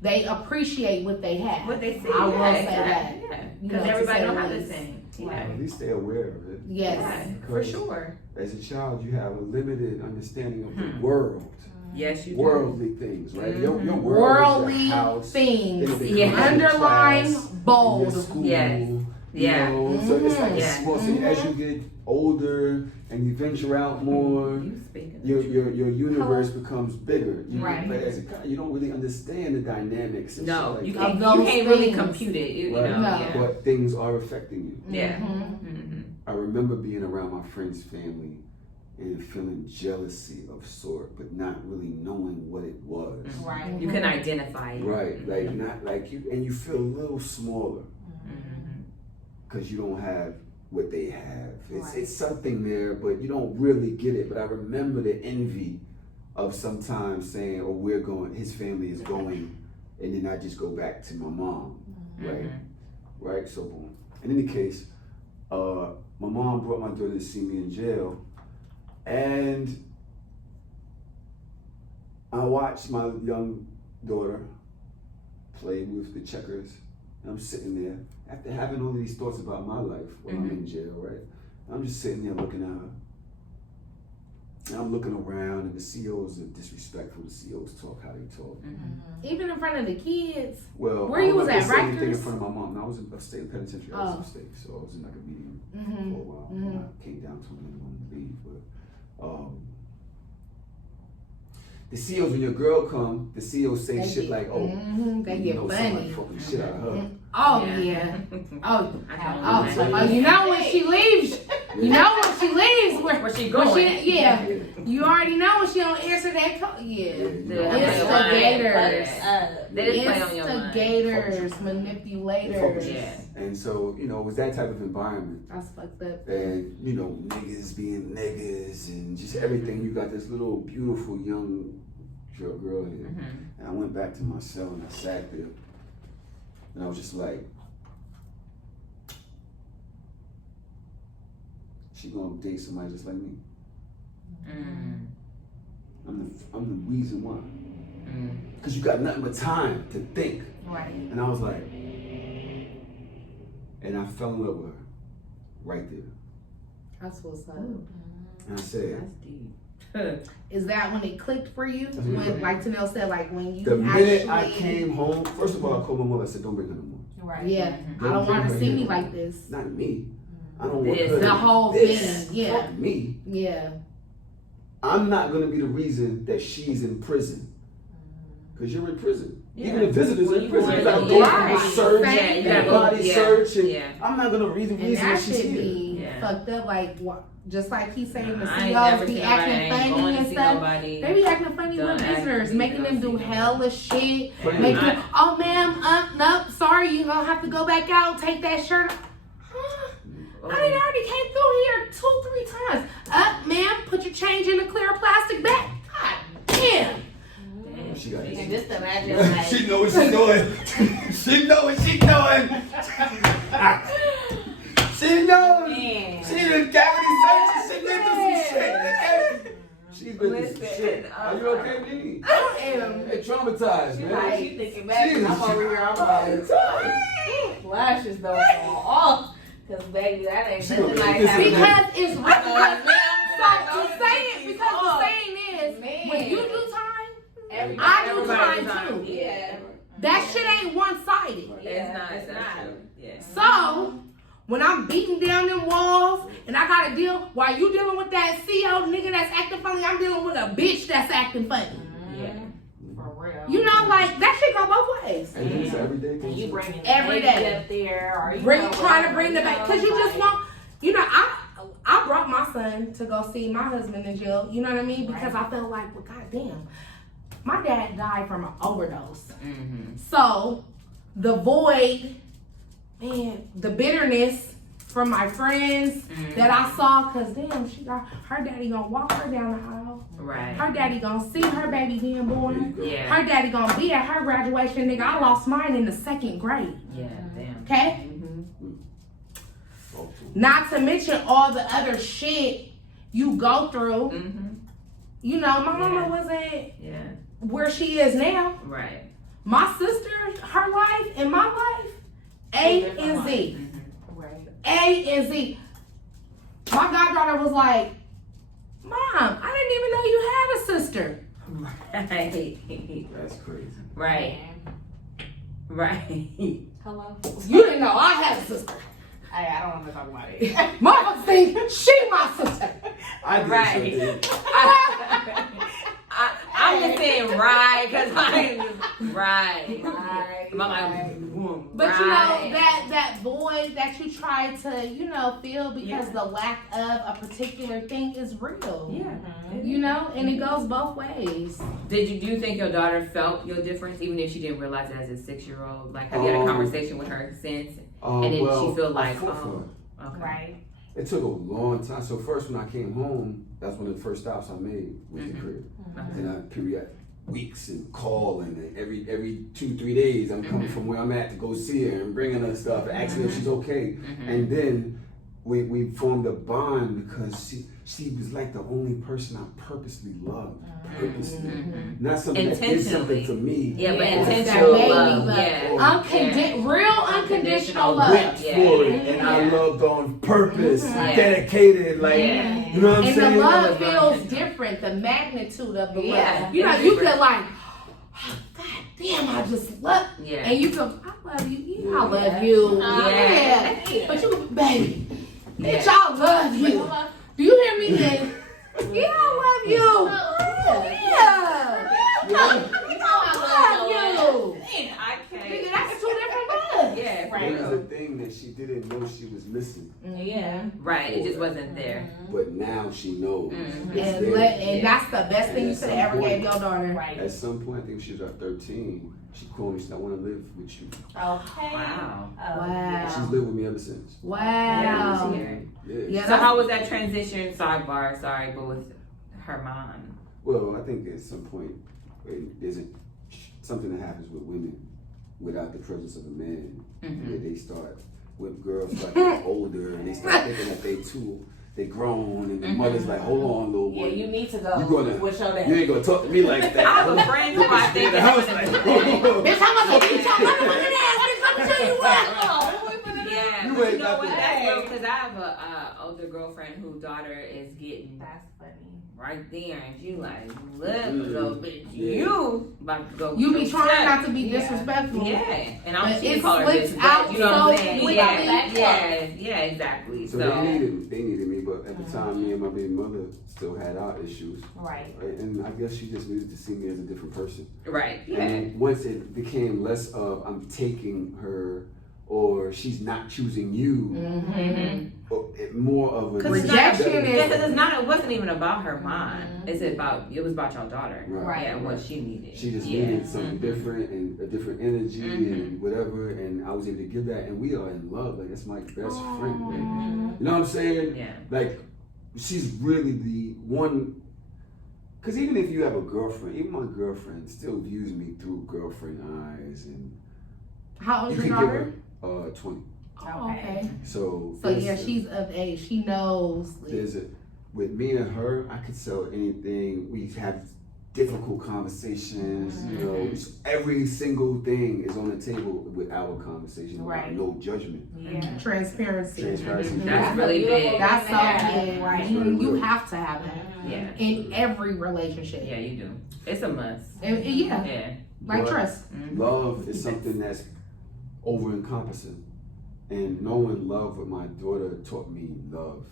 they appreciate what they have. What they see. I will say that. Because everybody don't have the same. At least they're aware of it. Yes. For sure. As a child, you have a limited understanding of the world. Yes, you do. Worldly things, right? Your world worldly is your house, things. Underline, bold. School, yes. You know, so it's like small. So as you get older and you venture out more, your universe becomes bigger. But as a guy, you don't really understand the dynamics. And no, like you can't really compute it. You know, but things are affecting you. Yeah. I remember being around my friend's family and feeling jealousy of sort, but not really knowing what it was. Right. You can identify it. Right. Like not like you, and you feel a little smaller because you don't have what they have. It's something there, but you don't really get it. But I remember the envy of sometimes saying, "Oh, we're going. His family is going," and then I just go back to my mom. Right. So boom. In any case, my mom brought my daughter to see me in jail. And I watched my young daughter play with the checkers. And I'm sitting there after having all of these thoughts about my life when I'm in jail, right? I'm just sitting there looking at her. And I'm looking around, and the COs are disrespectful. The COs talk how they talk. Even in front of the kids. Well, where you was at, Rikers? Anything in Rikers? front of my mom. No, I was in upstate penitentiary. I was upstate, so I was in like a medium for a while. And I came down to when I wanted to leave, but the COs, when your girl come, the COs say shit like, "Oh, they you get know, funny, somebody fucking shit out of her." So you know when she leaves, where she going? You already know when she don't answer that call. Instigators. Instigators, manipulators. And so, you know, it was that type of environment. That's fucked up. And, you know, niggas being niggas and just everything. You got this little beautiful young girl here. And I went back to my cell and I sat there. And I was just like, she gonna date somebody just like me. I'm the reason why. Because you got nothing but time to think. Right. And I was like, and I fell in love with her right there. That's what's up. And I said, that's deep. Is that when it clicked for you? When, like Tanel said, like when you the minute I came home, first of all, I called my mother. I said, "Don't bring her no more." Right. Yeah. I don't want her to see me like this. Not me. I don't want her. The whole thing. Yeah. Fuck me. Yeah. I'm not gonna be the reason that she's in prison. Because you're in prison. Even the visitors are in prison. You gotta go through a search, you gotta body search, and I'm not gonna be the reason that she's here. Be fucked up, like just like he's saying, the CEOs be acting funny and stuff. They be acting funny with visitors, making them do hella shit. Making them, "Oh ma'am, nope, sorry, you gonna have to go back out, take that shirt." I already came through here 2-3 times. Ma'am, put your change in a clear plastic bag. God damn. She got And just imagine, like, she know what she's doing. She know what she's doing. She knows. Man. She done cavity searches. She been through some shit. She's been through some shit. Are you okay, Nene? I am. Hey, traumatized, man. Like, she thinking back, and I'm over here, I'm like, flashes though off. Because baby, that ain't nothing like having because it's the saying is, when you do time, I do time too. Yeah. That shit ain't one-sided. It's not. Yeah. So, when I'm beating down them walls and I gotta deal, while you dealing with that CEO nigga that's acting funny, I'm dealing with a bitch that's acting funny. Yeah. For real. You know, like, like, that shit go both ways. And it's everyday thing. And you bringing Every the baby day. up there, or you Trying to bring the baby, because you just want, I brought my son to go see my husband in jail, you know what I mean? Because I felt like, well, goddamn, my dad died from an overdose. Mm-hmm. So, the void, man, the bitterness from my friends that I saw, because damn, her daddy gonna walk her down the aisle. Right. Her daddy gonna see her baby being born. Yeah. Her daddy gonna be at her graduation. Nigga, I lost mine in the 2nd grade. Yeah, damn. Okay? Mm-hmm. Not to mention all the other shit you go through. Mm-hmm. You know, my mama wasn't Yeah. where she is now. Right. My sister, her life and my life, A and Z. Mm-hmm. Right. A and Z. My goddaughter was like, Mom, I didn't even know you had a sister. Right. That's crazy. Right. Right. Hello. You didn't know I had a sister. Hey, I don't want to talk about it. Motherfuckers think she my sister. I did Right. something. I'm just saying right, because I'm right. Right. My boom. But right. you know, that void that you try to, feel because the lack of a particular thing is real. Yeah. You know, and it goes both ways. Do you think your daughter felt your difference, even if she didn't realize it as a 6-year-old? Like, have you had a conversation with her since? And then she feel like, okay. Right. It took a long time. So first, when I came home, that's one of the first stops I made was the crib. And I period weeks and calling, and every 2-3 days I'm coming from where I'm at to go see her and bringing her stuff and asking if she's okay. And then we formed a bond because she was like the only person I purposely loved. Purposely. Not something that did something to me. Yeah, but That intentional baby love. love. Yeah. Real unconditional Went love. for it, and I loved on purpose, dedicated, like, you know what I'm And saying? the love feels different, the magnitude of the Yeah. love. You know, you could like, oh, God damn, I just love. Yeah. And you go, I love you. I love you. Yeah. But you, baby, bitch, I love you. Do you hear me? Yeah, I love you. Yeah. I love you. I can't. Nigga, that's 2 different loves. Yeah, for It was real. a thing that she didn't know she was missing, Yeah. Right, it just wasn't there. but now she knows. Mhm. It's And, there. and that's the best thing you could have ever gave your daughter. Right. At some point, I think she was about 13. She called me. She said, "I want to live with you." Okay. Wow. And she's Wow. lived with me ever since. Wow. Yeah. Yeah, So how was that transition, sidebar, sorry, but with her mom? Well, I think at some point, it isn't something that happens with women without the presence of a man. Where they start, when girls start getting older and they start thinking that they grown, and the mother's like, hold on, little Yeah, one. you need to go You gonna- with your dad. You ain't gonna talk to me like that. I have a friend who I think the house like, Bitch, I'm gonna beat your motherfucking ass, bitch. Let me tell you what. Yeah, You but ain't you know got what? the- That's real because I have a older girlfriend whose daughter is getting That's funny. right there, and she like, look, little bitch, Yeah. you about to go. You with be your trying stuff. not to be disrespectful. Yeah, and I'm But she it call her slips bitch, out but you know what I'm so saying? quickly. Yeah, exactly. So So, they needed me, but at the time, me and my baby mother still had our issues. Right. Right? And I guess she just needed to see me as a different person. right, yeah, And once it became less of I'm taking her or she's not choosing you, or more of a Because rejection yeah, is. because it wasn't even about her mom. It was about your daughter. Right. Yeah, and what she needed. She just yeah. needed something different and a different energy and whatever, and I was able to give that, and we are in love. Like, that's my best friend. Man. You know what I'm saying? Yeah. Like, she's really the one. Because even if you have a girlfriend, even my girlfriend still views me through girlfriend eyes, and How old you is your can daughter? give her 20. Oh, okay. So Yeah, she's of age. She knows. There's a with me and her, I could sell anything. We have difficult conversations. You know, every single thing is on the table with our conversation. Right. No judgment. Yeah. Transparency. Transparency. That's really big. That's so big. Right. You have to have that Yeah. in every relationship. Yeah, you do. It's a must. And yeah, Yeah. like But trust. Love is something that's over encompassing. And knowing love with my daughter taught me love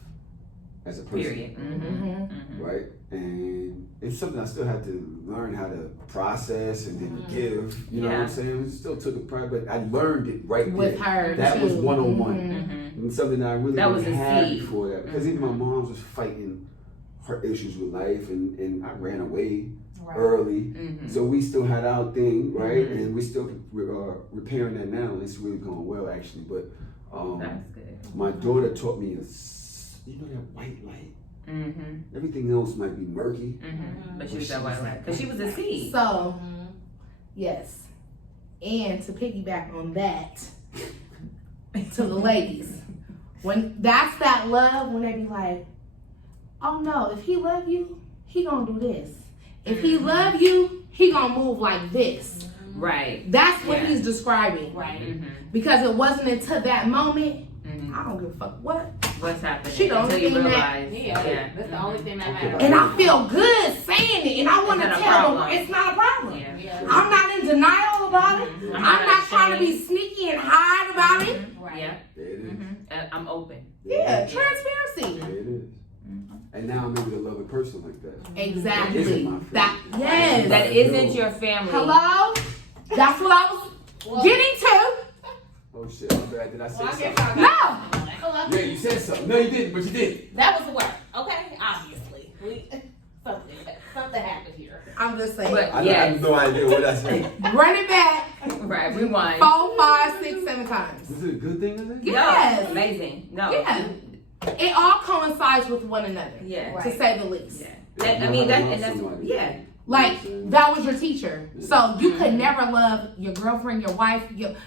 as a person. Period. Right? And it's something I still have to learn how to process and then give. You know what I'm saying? It still took a pride, but I learned it right with there. her. That too. was 101. And something that I really didn't have seed. before that. Because even my mom was fighting her issues with life, and I ran away early. So we still had our thing, right? And we still repairing that now, and it's really going well, actually. But That's good. my daughter taught me, that white light. Everything else might be murky. But she was that white light. Because she was a seed. So, yes. And to piggyback on that, to the ladies, when that's that love, when they be like, oh no, if he love you, he gonna do this. If he love you, he gonna move like this. Right. That's what he's describing. Right. Because it wasn't until that moment, I don't give a fuck what's happening. She don't until you think realize. That's the only thing that matters. And I feel good saying it, and I want to It's not a tell them problem. it's not a problem. Yeah. I'm not in denial about it. I'm not trying to be ashamed. sneaky and hide about it. Right. Yeah. There it is. I'm open. Yeah, transparency. There it is. And now I'm able to love a person like that. Exactly. That isn't my family. Yes. That isn't your family. Hello? That's what I was getting to. Oh shit, I'm bad. Did I say something? No. Yeah, you said something. No, you didn't, but you did. That was the word. Okay, obviously. Something happened here. I'm just saying. But I have no idea what I said. Run it back Right, rewind. 4, 5, 6, 7 times. Is it a good thing, is it? Yes. No, amazing. No. Yeah. It all coincides with one another. Yeah. To say the least. Yeah. Yeah. Like, that was your teacher. So you could never love your girlfriend, your wife.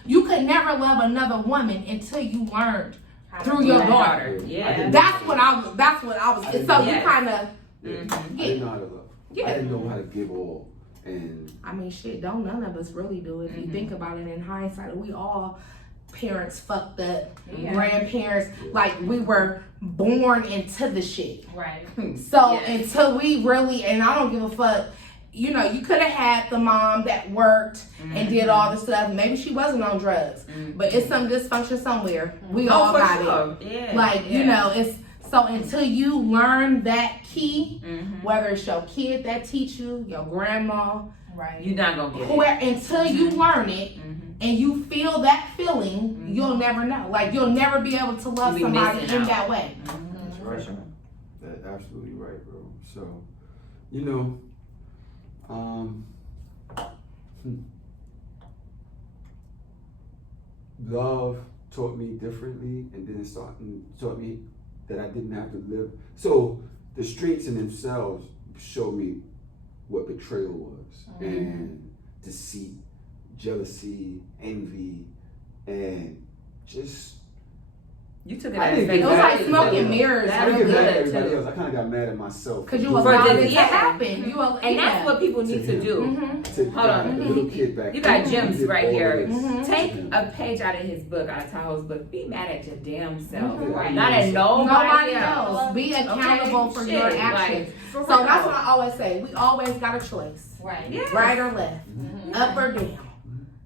You could never love another woman until you learned through your daughter. Yeah. That's what I was. So you kind of. I didn't know how to love. Yeah. I didn't know how to give all. And I mean, shit, don't none of us really do it. If you think about it in hindsight, we all parents fucked up, grandparents, like we were born into the shit. Right. So until we really, and I don't give a fuck, you know, you could have had the mom that worked and did all the stuff. Maybe she wasn't on drugs, but it's some dysfunction somewhere. We all got it. Yeah. Like, you know, it's so until you learn that key, whether it's your kid that teach you, your grandma, Right. You're not gonna get it. Until you learn it and you feel that feeling, you'll never know. Like you'll never be able to love somebody in that way. that's right. That's absolutely right, bro. So, you know, love taught me differently, and then it taught me that I didn't have to live. So the streets in themselves showed me what betrayal was, and deceit, jealousy, envy, and just. You took it I as didn't face get It was mad like at smoke and everybody. mirrors. That I was didn't get mad at good, everybody too. else. I kind of got mad at myself. Because you For allowed it to yeah. happen. And that's what people need to do. to Hold on. the little kid back You got then. gems He did right all here. this. Take a page out of his book, out of Tahoe's book. Be mad at your damn self. Right. Not at Nobody else. else. Be accountable for your Shit, actions. like, for So real. that's what I always say. We always got a choice. Right. Yeah. Right or left. Up or down.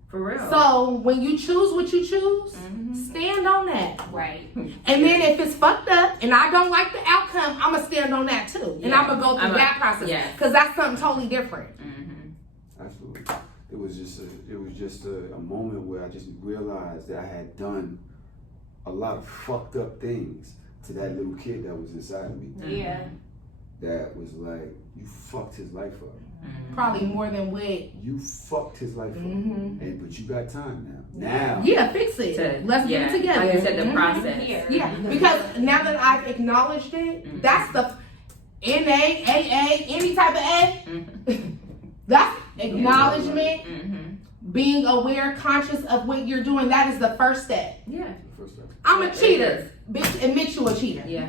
For real. So when you choose what you choose, stand on that. Right. And then if it's fucked up and I don't like the outcome, I'm going to stand on that too. And Yeah. I'm going to go through that process. yeah. Because that's something totally different. Absolutely. It was just a moment where I just realized that I had done a lot of fucked up things to that little kid that was inside of me. Yeah. That was like, you fucked his life up. Probably more than what. You fucked his life up. And but you got time now. Yeah, fix it. Let's get it together. Like you said, the process. Yeah, because now that I've acknowledged it, that's the NA, AA, any type of A. That's acknowledgement, being aware, conscious of what you're doing. That is the first step. Yeah. The first time. I'm a cheater. Bitch, admit you a cheater. Yeah.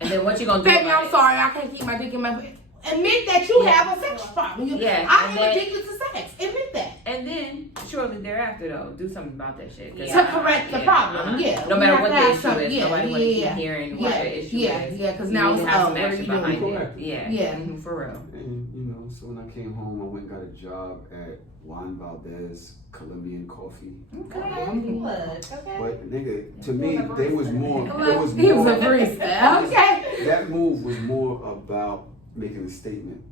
And then what you gonna do? Baby, about I'm it? sorry, I can't keep my dick in my. Admit that you have a sex problem. Yeah, I and am then- addicted to sex. Admit that. And then shortly thereafter, though, do something about that shit. To correct the problem, yeah. No We matter have what to the have issue some- is, yeah, nobody want to keep hearing what the issue is. Yeah, because You now need it's to have some what are action you doing? behind Correct. it. Yeah. Yeah. For real. And So when I came home, I went and got a job at Juan Valdez Colombian Coffee. Okay. Okay. But nigga, to me, they was more. He was a barista. Okay. That move was more about making a statement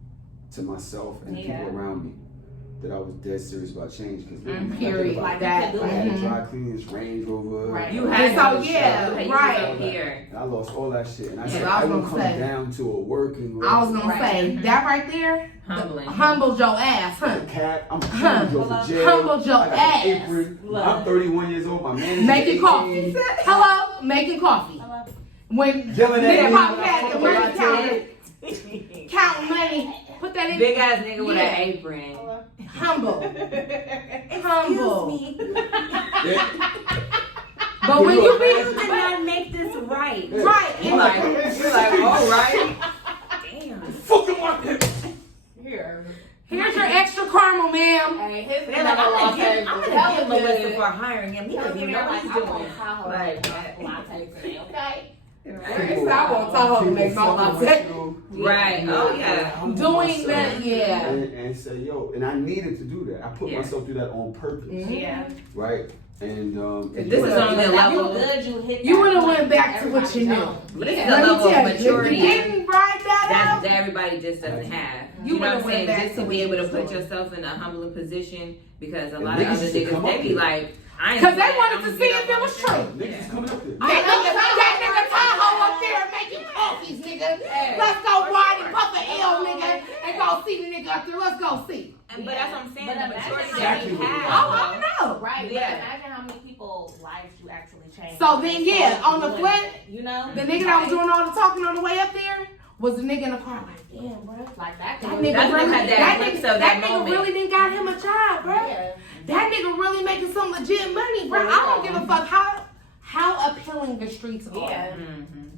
to myself and people around me that I was dead serious about change. Because period, like that. I had a dry cleaners, Range Rover. Right. You had right. Here. And I lost all that shit. And I said, I I was would gonna come say. down to a working rate. I was gonna say that right there. Humbling. Humbled your ass, huh? The cat, I'm humbled for jail. Humbled your I got ass. an apron. I'm 31 years old. My man is Making 18. coffee. Hello, making coffee. When Yelling at nigga me. pop had the money counting, counting money, put that in. Big ass nigga with an apron. Humble. Humble. Yeah. But when you You be did not make this right. right, You're like, all right. Damn. Fucking market. Here. here's your extra caramel, ma'am. Hey, his They're like, I'm gonna give Melissa for hiring him. He He'll doesn't give even me know what like, he's I doing. want Tahoe latte today, okay? I want Tahoe to make my latte. Right. Oh yeah. Doing that, yeah. And say, yo, and I needed to do that. I put myself through that on purpose. Yeah. Right? And This is on the level. You would have went back to what you knew. But this is Let the me level of tell you, if you maturity didn't ride that that everybody just doesn't have. You You know what I'm would've saying? went back Just to to be what able you to put was doing. yourself in a humbling position because a And lot of niggas other used to niggas, come they up be here. like, I ain't Cause they doing wanted that. to I'm see gonna if get it up was on true. the niggas coming up there. That nigga Tahoe up there making coffees, nigga. Let's go ride and puff an L, nigga, and go see the nigga up there. Let's go see. But that's what I'm saying. But The imagine maturity how that many we people- have. Oh, I know. Right, Yeah. but imagine how many people's lives you actually changed. So then, yeah, on the flip, you know? the nigga that was doing all the talking on the way up there was the nigga in the car. Like, damn, bro. Like that. That could- nigga That's really, what had that glimpse of that nigga moment. really didn't got him a job, bro. Yeah. That nigga really making some legit money, bro. I don't give a fuck how appealing the streets are. Yeah. Mhm.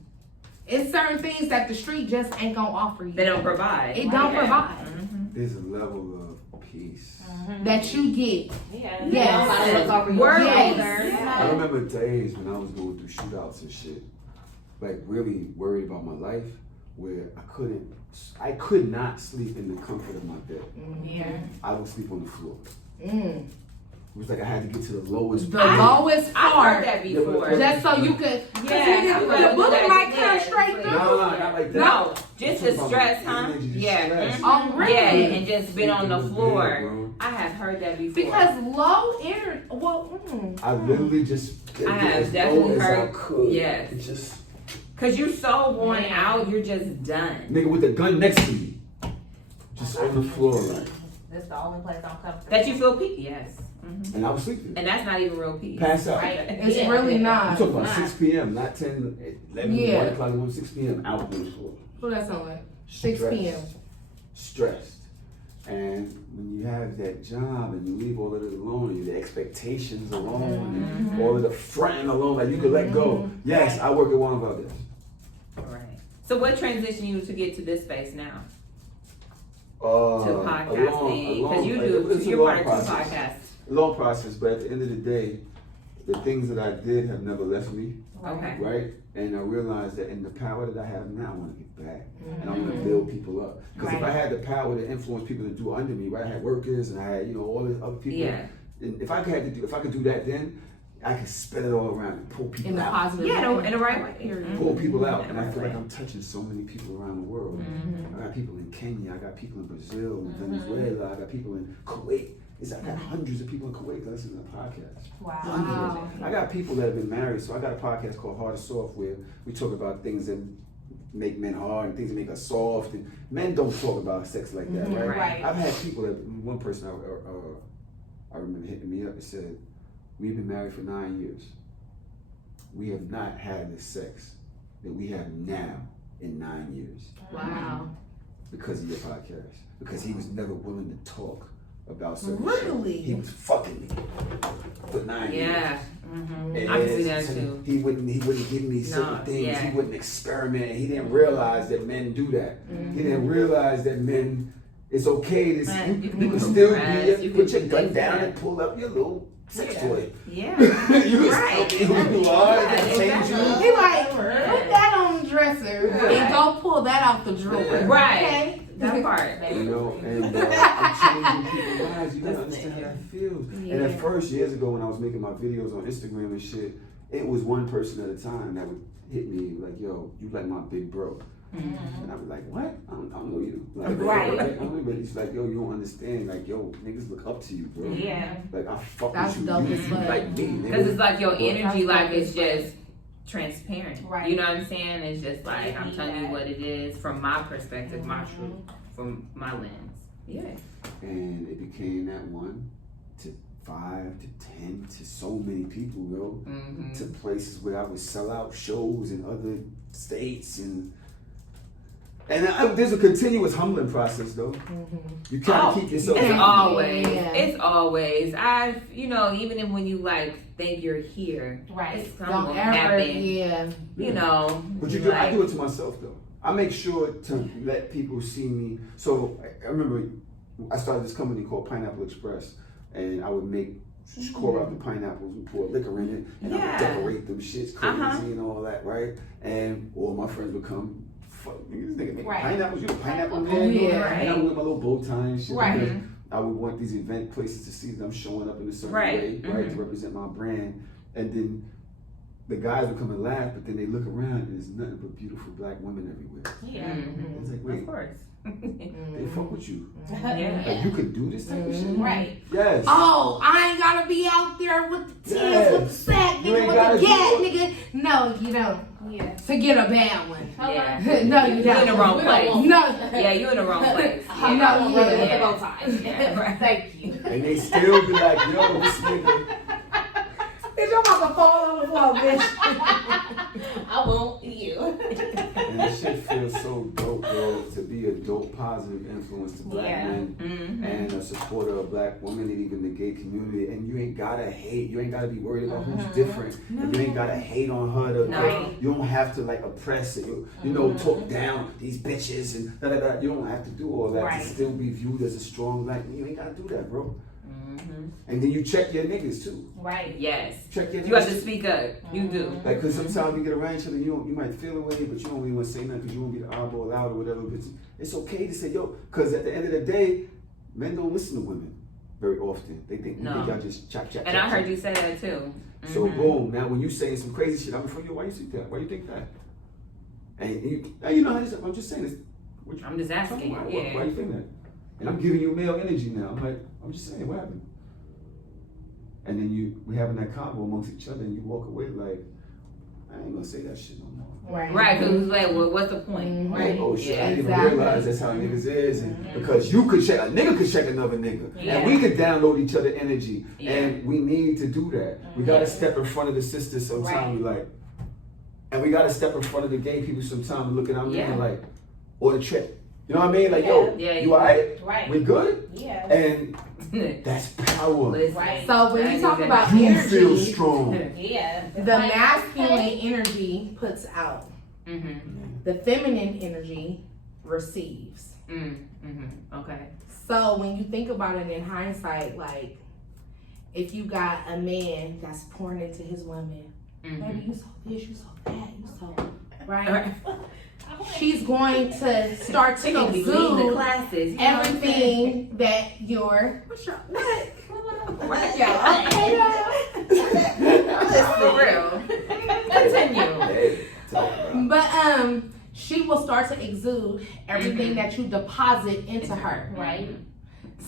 It's certain things that the street just ain't gonna offer you. They don't provide. It don't provide. Mhm. There's a level of peace. That you get. Yeah. Yes. Nobody look over your Word. shoulder. Yes. I remember days when I was going through shootouts and shit, like really worried about my life, where I could not sleep in the comfort of my bed. Yeah. I would sleep on the floor. Mm. It was like I had to get to the lowest The point. lowest I've heard part. that before. Just so you could. Yeah, The bullet might come straight through. No, not like that. No, just the I'm talking stress, about huh? energy, just Yeah. stress. Mhm. Oh, really? Yeah, and just been on the Sleeping in floor. bed, bro. I have heard that before. Because low energy. Well, I literally just get I have as definitely low as I heard- could. yes. It just Cause you so worn out, you're just done. nigga with the gun next to me, just on the floor, like, This is the only place I'm comfortable. That you feel peace. Yes. and I was sleeping. And that's not even real peace. Pass out. Right. it's Yeah. really I'm not. talking about 6 p.m., not 10, 11, Yeah. 1 o'clock, 6 p.m. out on the floor. What that sound like? 6 Stressed. p.m. Stressed. And when you have that job and you leave all of it alone, and the expectations alone, and all of the fronting alone, like you could let go. Yes, I work at Warner Brothers. Right. So what transitioned you to get to this space now? To A podcasting? long- Because you it's a you're long part of two process. podcasts. Long process, but at the end of the day, the things that I did have never left me, Okay. right? And I realized that in the power that I have now, I want to get back. And I want to build people up. Because if I had the power to influence people to do under me, right? I had workers and I had, all these other people. Yeah. And if I could do that then, I could spread it all around and pull people In the out. positive. Yeah, way. in the right way. Pull people out. In And the I right feel way. like I'm touching so many people around the world. I got people in Kenya, I got people in Brazil, Venezuela, I got people in Kuwait. I got hundreds of people in Kuwait listening to the podcast. Wow. Hundreds. I got people that have been married, so I got a podcast called Hard or Soft where we talk about things that make men hard and things that make us soft. And men don't talk about sex like that, right? Right. I've had people that, one person I remember hitting me up and said, we've been married for 9 years. We have not had the sex that we have now in 9 years Wow. because of your podcast. Because he was never willing to talk about certain Really? shit. He was fucking me for 9 years. Yeah. And I can see that too. He wouldn't give me certain things. yeah. He wouldn't experiment. He didn't realize that men do that. He didn't realize that men, it's okay to Man, you you can can still compress, be, you put can your do gun things down like and pull up your little sex toy. Yeah. You can Right. still be who you are. It doesn't change you. He like, put that on the dresser and go pull that out the drawer. Right. Okay? That part. You know, and I'm changing people's lives. You gotta understand how that feels. Yeah. And at first, years ago, when I was making my videos on Instagram and shit, it was one person at a time that would hit me like, "Yo, you like my big bro." Mm-hmm. And I'd be like, what? I don't know you. Like, Right. I don't know, but it's like, yo, you don't understand. Like, yo, niggas look up to you, bro. Yeah. Like, I fuck That's with you. dope You as fuck. like me, nigga. Because it's like your energy, like dope it's as fuck. just transparent. Right. You know what I'm saying? It's just like I'm need telling you that. what it is from my perspective, my truth, from my lens. Yeah. And it became that 1 to 5 to 10 to so many people, yo. Mm-hmm. To places where I would sell out shows in other states and there's a continuous humbling process though. You can't keep yourself. It's humble. always. Yeah. It's always. Even if when you like think you're here, Right. it's Don't something ever, happen. yeah. You know. But you you do, I like- do it to myself though. I make sure to let people see me. So I remember I started this company called Pineapple Express, and I would make core out the pineapples and pour liquor in it, and I Yeah. would decorate them shits crazy Uh-huh. and all that, right? And all my friends would come. Fuck, this nigga make Right. pineapples. You a pineapple man? Oh, yeah. And I would wear my little bow tie and shit. Right. Because I would want these event places to see that I'm showing up in a certain Right. way, right, to represent my brand. And then the guys would come and laugh, but then they look around and there's nothing but beautiful black women everywhere. Yeah. Mhm. It's like, Of wait, course. they fuck with you. Yeah. Like, you could do this type of shit? Right. Yes. Oh, I ain't gotta be out there with the tits, Yes. with the sack, You nigga, ain't with gotta the gat, do nigga. No, you don't. Yeah. Forget a bad one. Yeah. No, you You're don't. in the wrong We don't place. want- No. Yeah, you're in the wrong place. I'm Yeah. not one brother with Yeah. the bow tie. Yeah, right. Thank you. And they still be like, yo, this nigga. Bitch, I'm about to fall on the floor, bitch. I won't you. And this shit feels so dope, bro, to be a dope, positive influence to black Yeah. men Mhm. and a supporter of black women and even the gay community. And you ain't gotta hate. You ain't gotta be worried about who's different. And you ain't gotta hate on her. No. You don't have to like oppress it. You know, talk down these bitches and da da da. You don't have to do all that Right. to still be viewed as a strong black man. You ain't gotta do that, bro. Mhm. And then you check your niggas too. Right. Yes. Check your niggas. You have to speak up. You do. Like, cause sometimes you get around each other, you might feel away, but you don't really want to say nothing because you won't be the oddball out or whatever. But it's okay to say, yo, cause at the end of the day, men don't listen to women very often. They think No. y'all just chop. And I heard you say that too. So Mhm. boom, now when you saying some crazy shit, I'm like, yo, why you think that? Why you think that? And you know how this. I'm just saying this. I'm just asking you. Yeah. Why you think that? And I'm giving you male energy now. I'm like, I'm just saying, what happened? And then we having that convo amongst each other, and you walk away like, I ain't gonna say that shit no more. Right, because it's like, well, what's the point? Mhm. Right? Oh shit, I didn't Exactly. even realize that's how niggas is. And because you could check, a nigga could check another nigga. Yeah. And we could download each other energy. Yeah. And we need to do that. We gotta step in front of the sisters sometimes, like, and we gotta step in front of the gay people sometimes and look at our Yeah. men like, or the trick. You know what I mean? Like, yo, Yeah. you alright? Right. We good? Yeah. And that's power. Listen. Right. So when you talk about You feel energy, strong. Yeah. the masculine energy puts out. Mhm. The feminine energy receives. Okay. So when you think about it in hindsight, like if you got a man that's pouring into his woman, baby, you so this, you so that, you so right. She's going to start She to gonna be leading the exude classes. You know what I'm saying? everything that you're. What's your what? Right, y'all. Just for real. Continue. Hey, talk about it. But she will start to exude everything that you deposit into her. Right.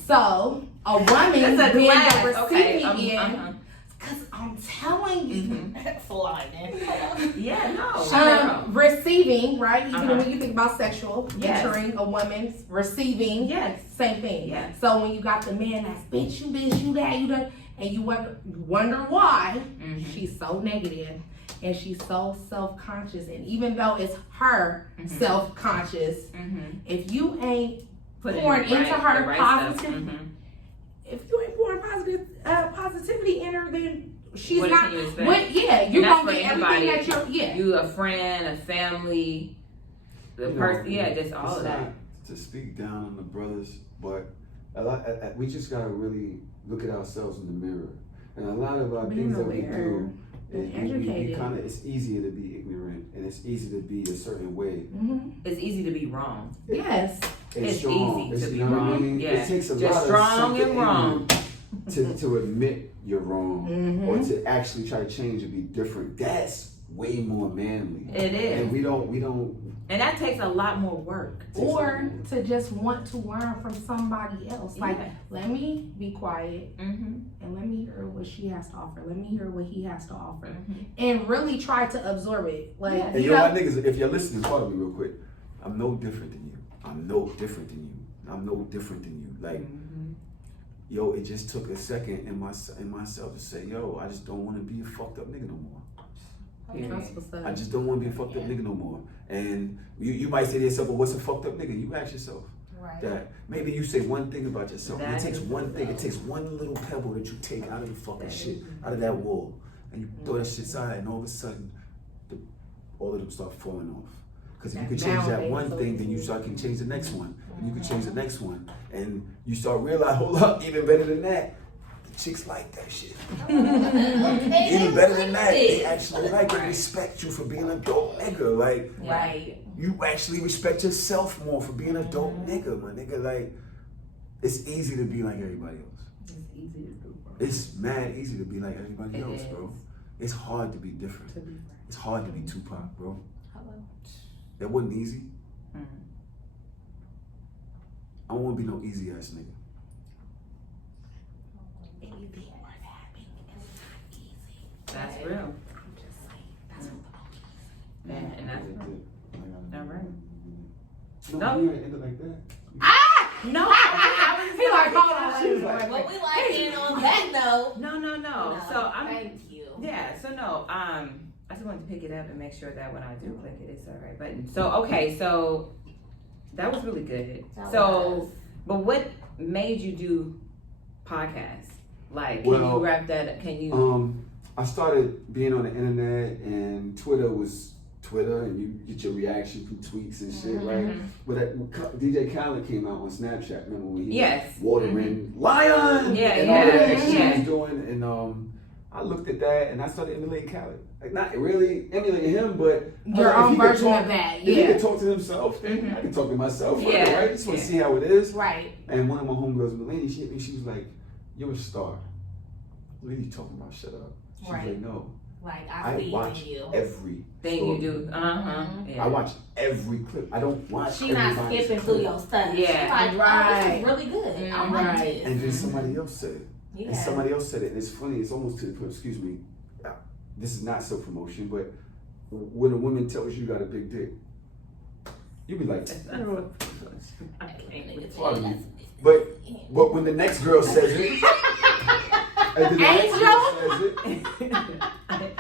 So a woman being That's a the glass. receiving Okay. end, because I'm telling you, Sliding. Yeah, no. receiving, right? Even Uh-huh. when you think about sexual, Yes. entering a woman's receiving, Yes. same thing. Yes. So when you got the man that's bitch, you this, you that, you that, and you wonder why she's so negative and she's so self-conscious, and even though it's her self-conscious, if you ain't pouring into her positive, if you ain't pouring positivity in her, then she's What not. can you expect? What? Yeah, And you're that's gonna for get everything anybody. that you're. Yeah. You a friend, a family, the You know, person. Yeah, just all it's of that. not to speak down on the brothers, but we just gotta really look at ourselves in the mirror. And a lot of our Being things that we aware do, and we educated. kind of, it's easier to be ignorant and it's easy to be a certain way. Mm-hmm. It's easy to be wrong. Yes. It's strong. easy to be you know what I wrong. mean? Yeah. It takes a Just lot strong of and wrong. to admit you're wrong or to actually try to change and be different. That's way more manly. It is. And we don't. And that takes a lot more work. Or to just want to learn from somebody else. Like, Yeah. let me be quiet Mm-hmm. and let me hear what she has to offer. Let me hear what he has to offer. Mm-hmm. And really try to absorb it. Like, And you yo, know, my niggas, if you're listening, follow me real quick. I'm no different than you. I'm no different than you. I'm no different than you. Like, yo, it just took a second in myself to say, yo, I just don't want to be a fucked up nigga no more. that's what's up. I just don't want to be a fucked up nigga no more. And you might say to yourself, well, what's a fucked up nigga? You ask yourself. Right. That maybe you say one thing about yourself. That It takes is one thing. It takes one little pebble that you take out of the fucking shit, out of that wall, and you throw that shit aside, and all of a sudden, all of them start falling off. Because if you could change that one thing, then you can change the next one, and you can change the next one, and you start realize, hold up, even better than that, the chicks like that shit. Even better than that, they actually like and respect you for being a dope nigga. Like, Right. you actually respect yourself more for being a dope nigga, my nigga. Like, it's easy to be like everybody else. It's easy to do, bro. It's mad easy to be like everybody It else, is. bro. It's hard to be different. It's hard to be Tupac, bro. Hello. That wasn't easy. Mhm. I don't want to be no easy ass nigga. That's real. Man, and that's all right. No, you ain't ended like that. No, I He like, hold on. She was like, Well, we like it on that note. No. So I'm. Thank you. Yeah. So no. I just wanted to pick it up and make sure that when I do click it, it's the right button. So okay. So that was really good. But what made you do podcasts? Like, can you wrap that up? Can you? I started being on the internet, and Twitter was Twitter, and you get your reaction from tweets and shit, right? But DJ Khaled came out on Snapchat. Remember when he was watering lion? Yeah, and all that shit yeah. he was doing, and I looked at that, and I started emulating Khaled. Like, not really emulating him, but Your if own he could version talk- of that, If he yeah. could talk to himself, then I can talk to myself, Yeah. right? Just want to see how it is. Right. And one of my homegirls, Melanie, she hit me. She was like, "You're a star. What are you talking about? Shut up." She was like, "No, Like, I see watch in you. every Thing story. you do. Yeah. I watch every clip. I don't watch. She not everybody's skipping clip." through your stuff. Yeah. She like, oh, Right. this is really good. I like Right. this. And then somebody else said it. Yeah. And somebody else said it. And it's funny. It's almost to the point. Excuse me. This is not self promotion, but when a woman tells you got a big dick, you be like, I can't with pardon me. But when the next girl says it, and then the next girl says it.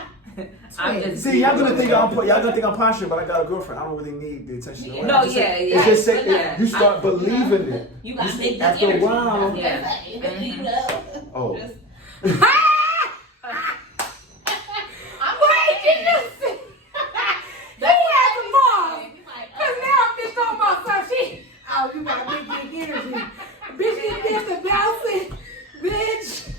I'm just See, y'all gonna think I'm passionate, but I got a girlfriend. I don't really need the attention. of No, women. yeah. It's just say, Yeah. you start believing it. You got to take After a while. Yeah. You know? Oh. Just- Oh, you got big energy. Bitch, you get the bouncing. Bitch.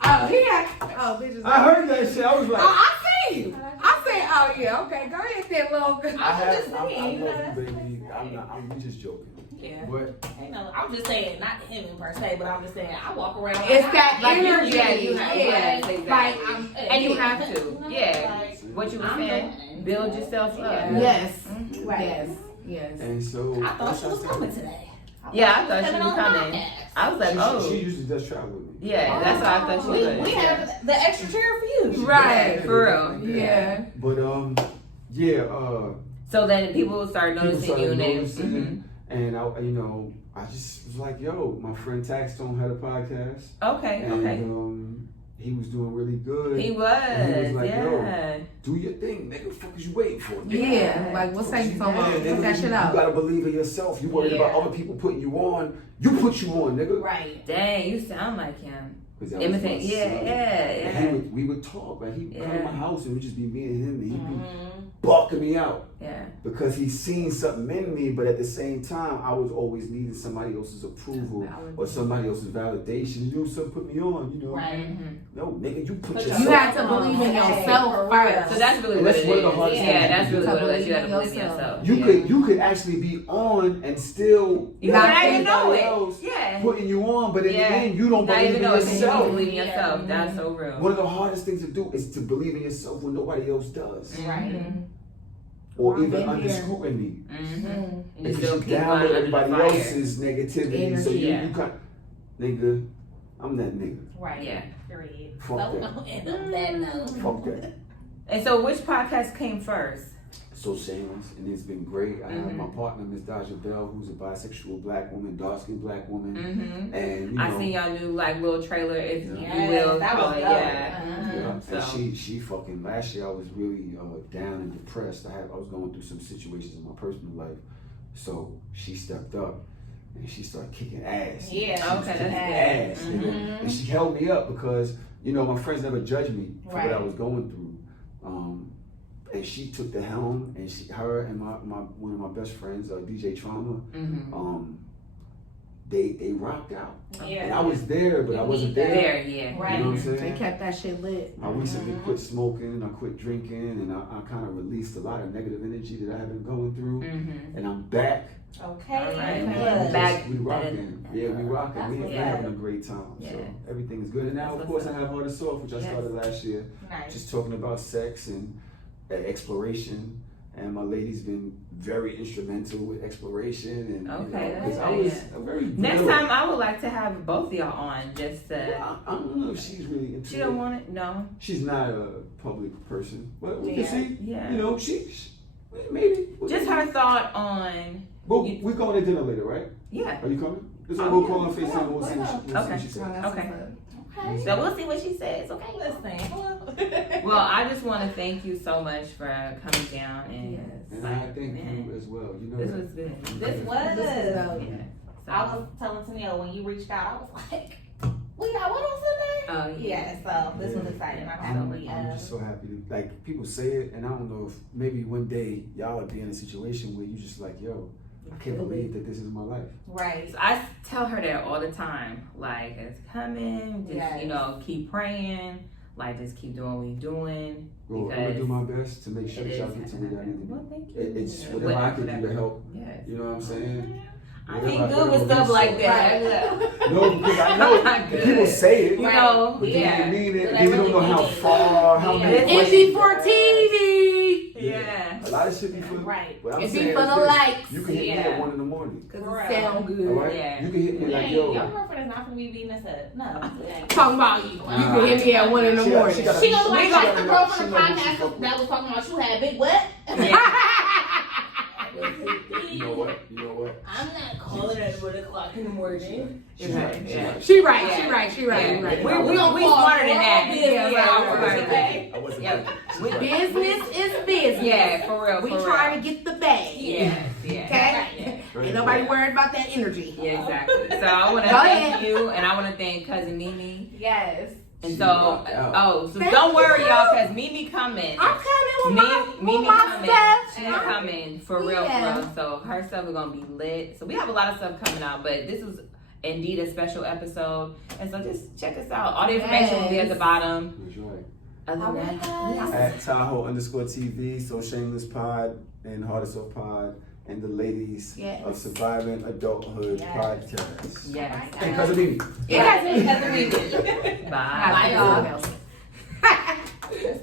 Bitches. I heard that shit. I was like, I see you. I said, oh yeah, okay, go ahead then, little girl. I love you, baby. I'm just joking. Yeah. But You know, I'm just saying, not him per se, but I'm just saying, I walk around. It's that Like, energy. yeah, you have- Yeah. exactly. Like, And you have to. Yeah. What you were saying, build yourself up. yes. Right. Yes. and so I thought she was coming today. Yeah, I thought she was on the coming. podcast. I was like, she oh. usually does travel with me. Yeah, that's what I thought she We would. have the extra chair for you. Right. For real. Yeah. But So then people start people noticing started you and then. noticing, and I just was like, yo, my friend Taxstone had a podcast, Okay, and okay. he was doing really good. He was, And he was like, yeah. yo, do your thing, nigga. What is you waiting for? Yeah. Like, what's taking so long? Yeah, Put that shit You out. gotta believe in yourself. You worried about other people putting you on. You put you on, nigga. Right. Dang, you sound like him. 'Cause that was Imitate, my yeah, son. yeah, And yeah. we would talk. Like he'd come to Yeah. my house and it would just be me and him, and he'd be Mm-hmm. barking me out. Yeah. Because he's seen something in me, but at the same time, I was always needing somebody else's approval or somebody else's validation. You know, son put me on, you know. Right. No, nigga, you put yourself You have to believe in yourself first. So that's really what That's it one of the is. hardest Yeah, things that's to really do. what it is. You have to believe in yourself. You could actually be on and still You not even know somebody it. else Yeah. putting you on, but in the end, you don't Not believe even in know it. You yourself. don't believe in yourself. That's so real. One of the hardest things to do is to believe in yourself when nobody else does. Right. Or I've even been under here. scrutiny. And Because still you keep down going with under the everybody fire. else's negativity. So you can't, nigga, I'm that nigga. Right. Yeah. Period. Fuck that. Don't end on that note. Fuck that. And so, which podcast came first? So shameless, and it's been great. I have my partner, Miss Daja Bell, who's a bisexual black woman, dark-skinned black woman. And, you know, I seen y'all new like little trailer, if you Yes, will that call was it. dope. Yeah. And So. she fucking, last year I was really down and depressed. I was going through some situations in my personal life. So she stepped up and she started kicking ass. Yeah. She was Okay, kicking that's ass. nigga. And she held me up because, you know, my friends never judged me for what I was going through. And she took the helm, and her and my one of my best friends, DJ Trauma, they rocked out. Yeah. And I was there, but I wasn't there. Yeah. You know what I'm saying? They kept that shit lit. I recently quit smoking, I quit drinking, and I kind of released a lot of negative energy that I had been going through. And I'm back. Okay. All right. Good. Back. We rocking. Yeah, we rocking. We're having a great time. Yeah. So everything is good. And now, of course, I have Heart and Soft, which I started last year. Nice. Just talking about sex and exploration. And my lady's been very instrumental with exploration. And Okay, because that's I was good. a very Next time, I would like to have both of y'all on just to. Well, I don't know if she's really into She don't want it? No. She's not a public person, but we can see. Yeah. You know, she maybe. Just her thought on. Well, we're going to dinner later, right? Yeah. Are you coming? We'll Oh, call on FaceTime and we'll see what she says. Okay. Okay. So we'll see what she says. Okay. Listen. Well, I just want to thank you so much for coming down and. And I thank you as well. You know This that. was good. This was. Yeah. So, I was telling Tennille when you reached out, I was like, we got what on Sunday? Oh yeah. So this was exciting. I'm just so happy to, like, people say it, and I don't know if maybe one day y'all will be in a situation where you just like, yo, I can't believe that this is my life. Right. So I tell her that all the time. Like, it's coming. Just, you know, keep praying. Like, just keep doing what you're doing. Well, I'm going to do my best to make sure that y'all get to where y'all need to be. Well, thank you. It's whatever I can do to help. Yes. You know what I'm saying? I ain't good with stuff like that. No, because I know people say it. You know, but yeah. you mean it, But and you don't know how far, how many It's be for TV. Yeah. A lot of shit be for, Right. but I'm It's be saying for is the this, likes. you can hit me Yeah. at 1 in the morning. Cause For it real. sound All good. right? Yeah. You can hit me like, Hey, yo. your girlfriend is not gonna be beating us up. No. Talking about you. You can hit me at 1 in the morning. She got She gonna like got the enough- girl from she the know what she podcast fuck that was talking about you had big what? with. You know what? I'm not calling at 1 o'clock in the morning. She's right. Yeah. She right. We gonna call smarter than that. business hours, Yeah, okay? I wasn't Yeah. ready. Business is business. Yeah, for real. We for trying real. to get the bag. Yeah. Okay? Ain't nobody worried about that energy. Yeah, exactly. So I want to Go thank ahead. you, and I want to thank Cousin Mimi. Yes. And She so, rocked out. so Thank don't worry, you. y'all, because Mimi coming. I'm coming with Mimi my coming. stuff. She's coming for real, Yeah. for real. So her stuff is gonna be lit. So we have a lot of stuff coming out, but this is indeed a special episode. And so just check us out. All the information will be at the bottom. That's right. Other than that, At Tahoe_TV, So Shameless Pod and Heart and Soft Pod, and the ladies Yes. of Surviving Adulthood Podcast. yes. And Cousin Mimi. Yes. Bye. Bye, y'all.